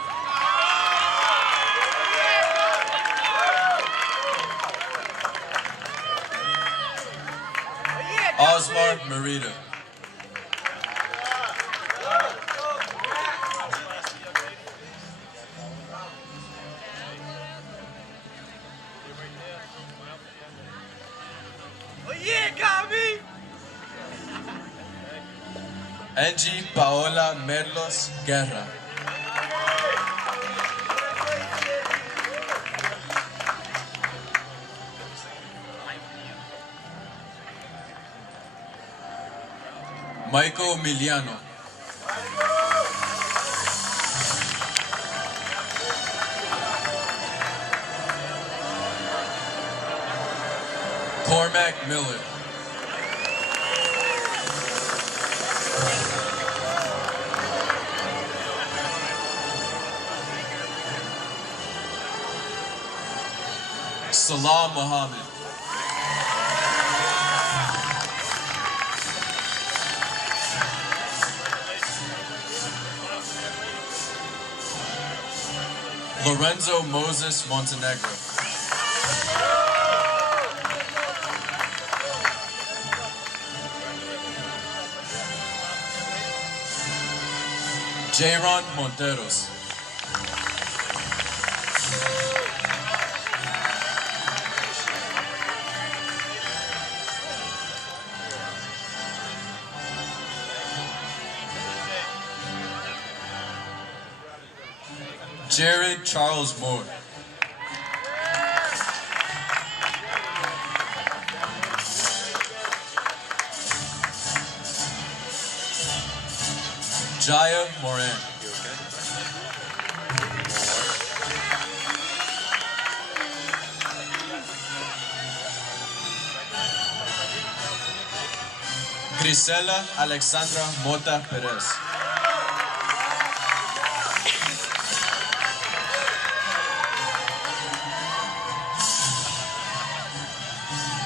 Osmar Merida. Angie Paola Merlos Guerra. Michael Miliano. Cormac Miller. Salah Mohammed. Lorenzo Moses Montenegro. Jayron Monteros. Jared Charles Moore. Jaya Moran. Grisela Alexandra Mota Perez.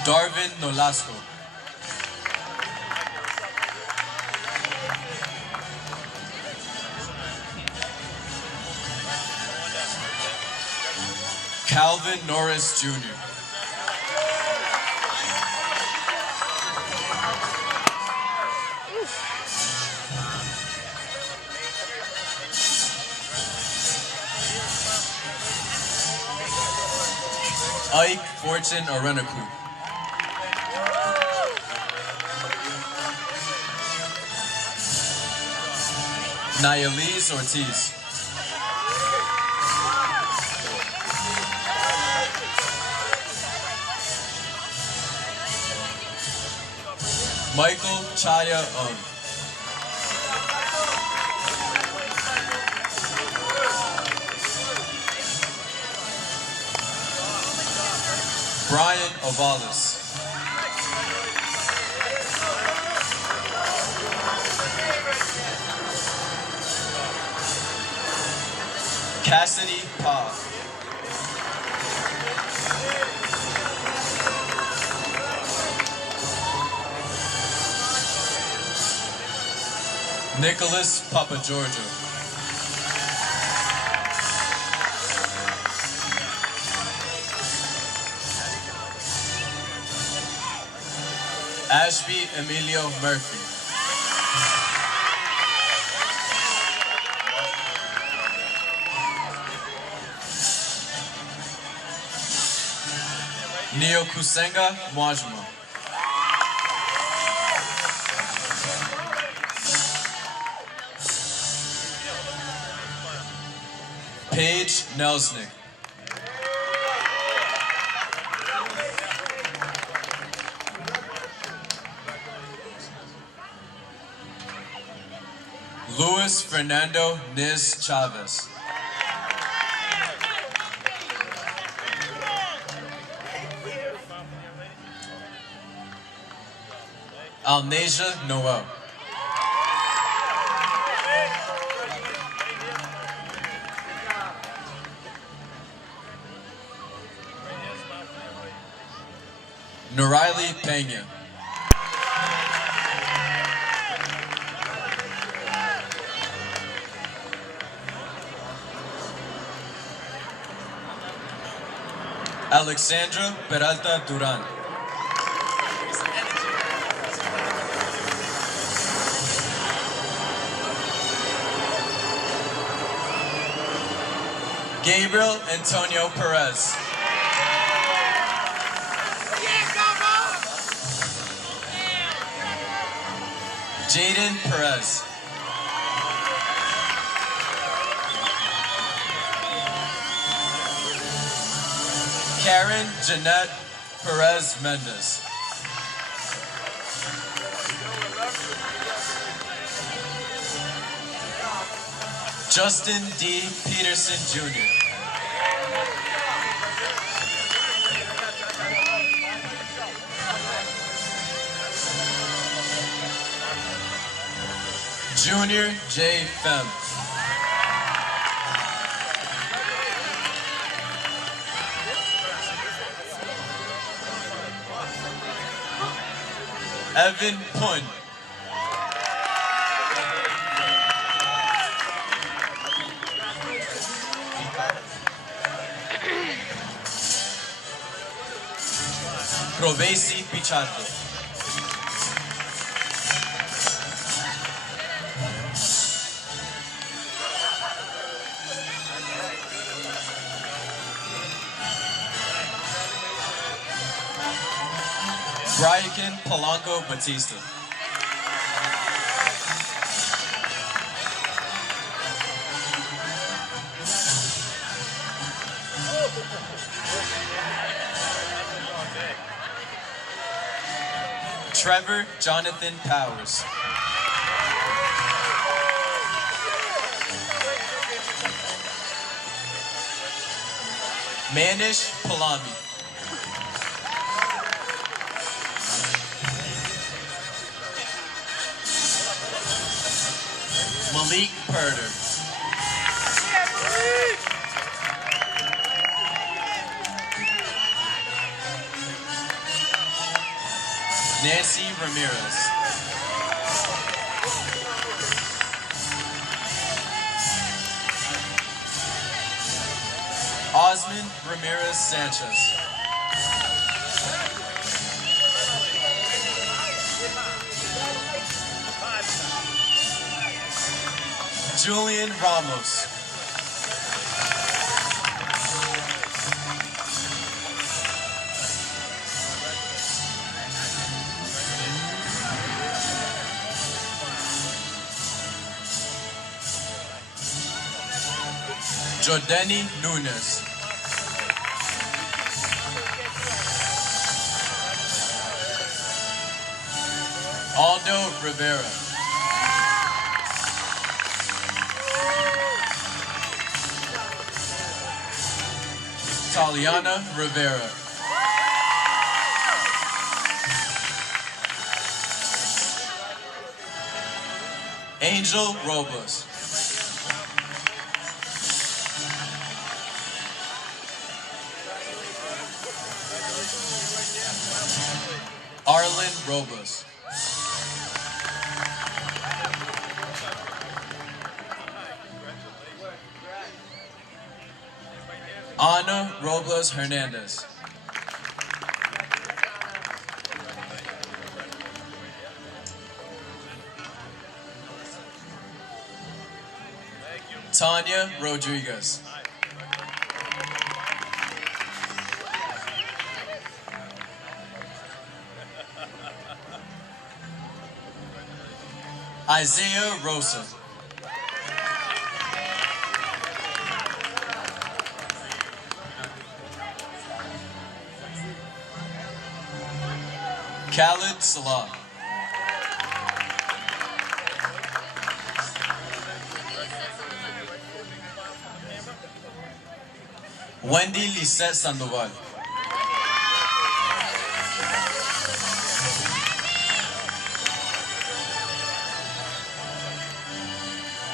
Darvin Nolasco. Calvin Norris Jr. Ike Fortune Arenaku. Nayeliz Ortiz. Michael Chaya Ung. Brian Ovalis. Cassidy Pa. Nicholas Papagiorgio. Ashby Emilio Murphy. Neokusenga Mwajima. Paige Nelsnick. Luis Fernando Niz Chavez. Alnasia Noel. Noriley Pena. Alexandra Peralta Duran. Gabriel Antonio Perez. Jaden Perez. Karen Jeanette Perez Mendez. Justin D. Peterson Jr. Junior J. Fem. Evan Pun. Provesi Pichardo. Brian Polanco Batista. Trevor Jonathan Powers. Manish Palami. Malik Purder. Nancy Ramirez. Osmond Ramirez Sanchez. Julian Ramos. Jordani Nunes. Aldo Rivera. Taliana Rivera. Angel Robles. Arlen Robles. Ana Robles Hernandez. Tanya Rodriguez. Isaiah Rosa. Khalid Salah. Wendy Lisette Sandoval.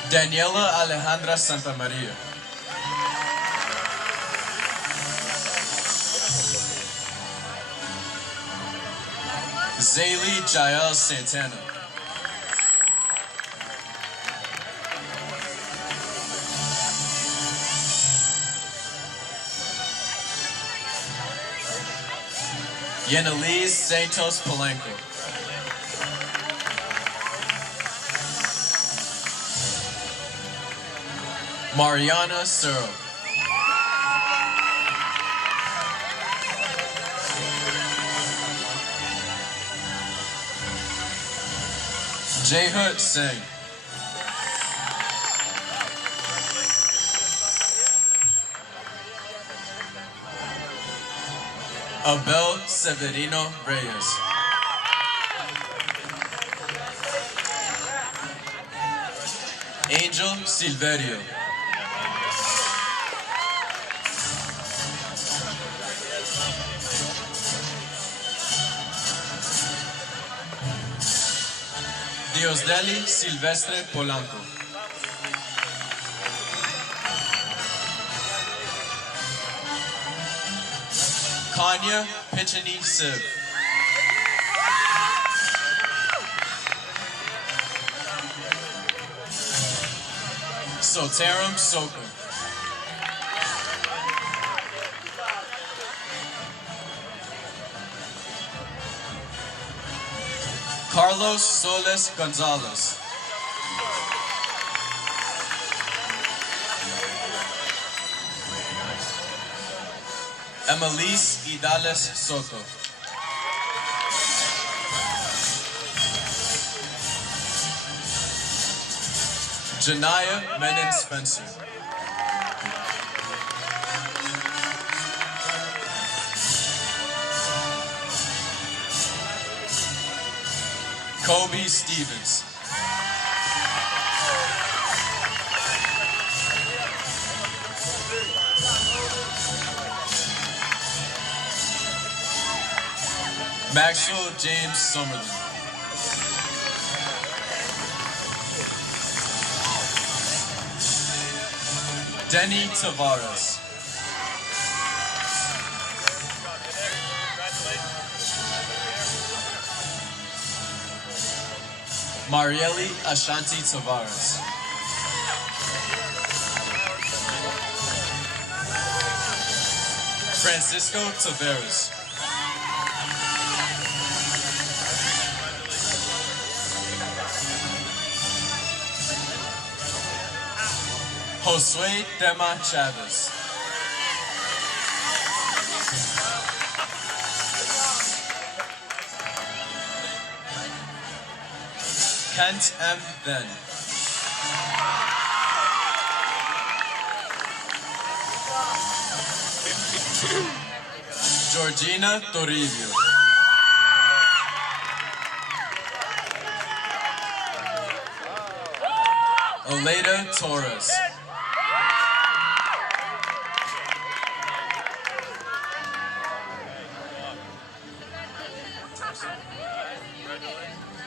Daniela Alejandra Santamaria. Zaylee Jael Santana. Yenalise Santos Palenko. Mariana Searle. Jayhut Singh. Abel Severino Reyes. Angel Silverio. Diosdeli Silvestre Polanco. Kanya Pichini Siv. Soterum Soko. Carlos Soles Gonzalez. Emelise Idales Soto. Janaya Menon Spencer. Kobe Stevens. Maxwell James Summerlin. Denny Tavares. Marieli Ashanti Tavares. Francisco Taveras. Josue Tema Chavez. Kent M. Then. Georgina Toribio. Oleda Torres.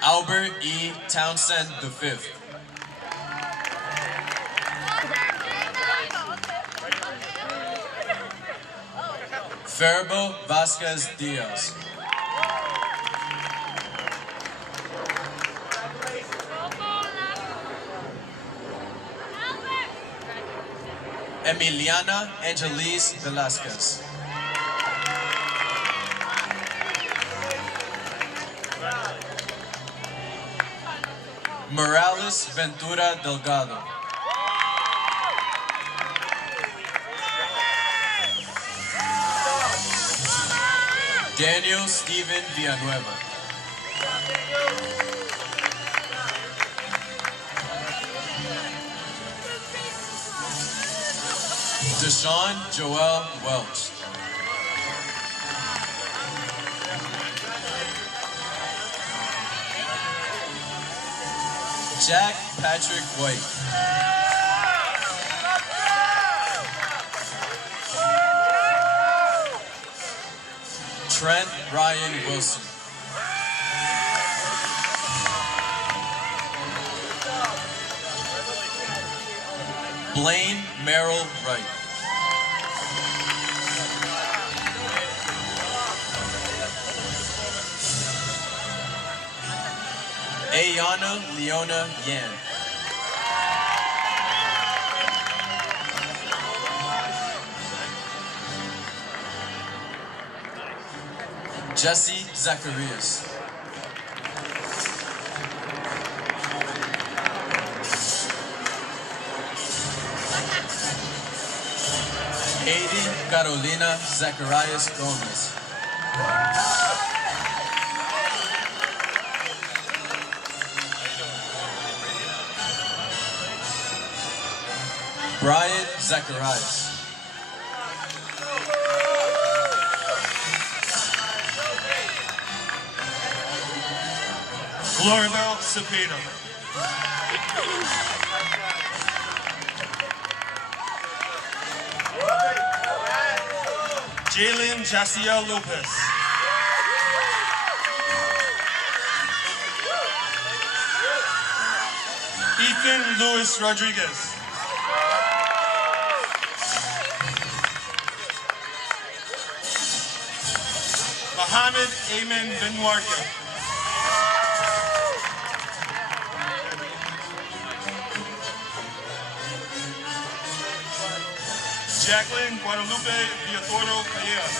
Albert E. Townsend V. Ferbo Vasquez Diaz. Emiliana Angelis Velasquez. Morales Ventura Delgado. Daniel Steven Villanueva. Deshaun Joel Welch. Jack Patrick White. Trent Ryan Wilson. Blaine Merrill Wright. Ayana Leona Yan. Jesse Zacharias. Aiden Carolina Zacharias Gomez. Brian Zacharias. Gloribel Cepeda. Jalen Jaciel Lopez. Ethan Luis Rodriguez. Mohammed Amen Benwarka. Jacqueline Guadalupe Villatoro Callejas.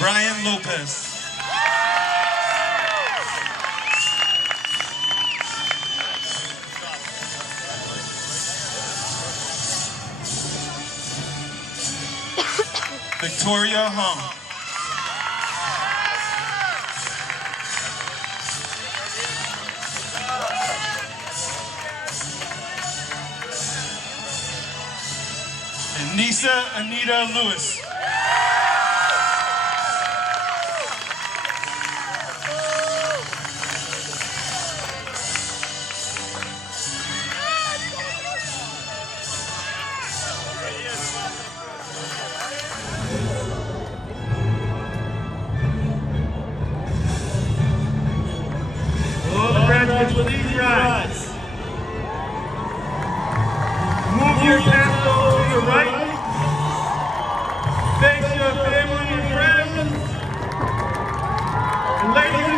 Brian Lopez. Victoria Hung. Nisa Anita Lewis. All the graduates, please rise. Move your capstone to your right. Face your family and friends. And ladies and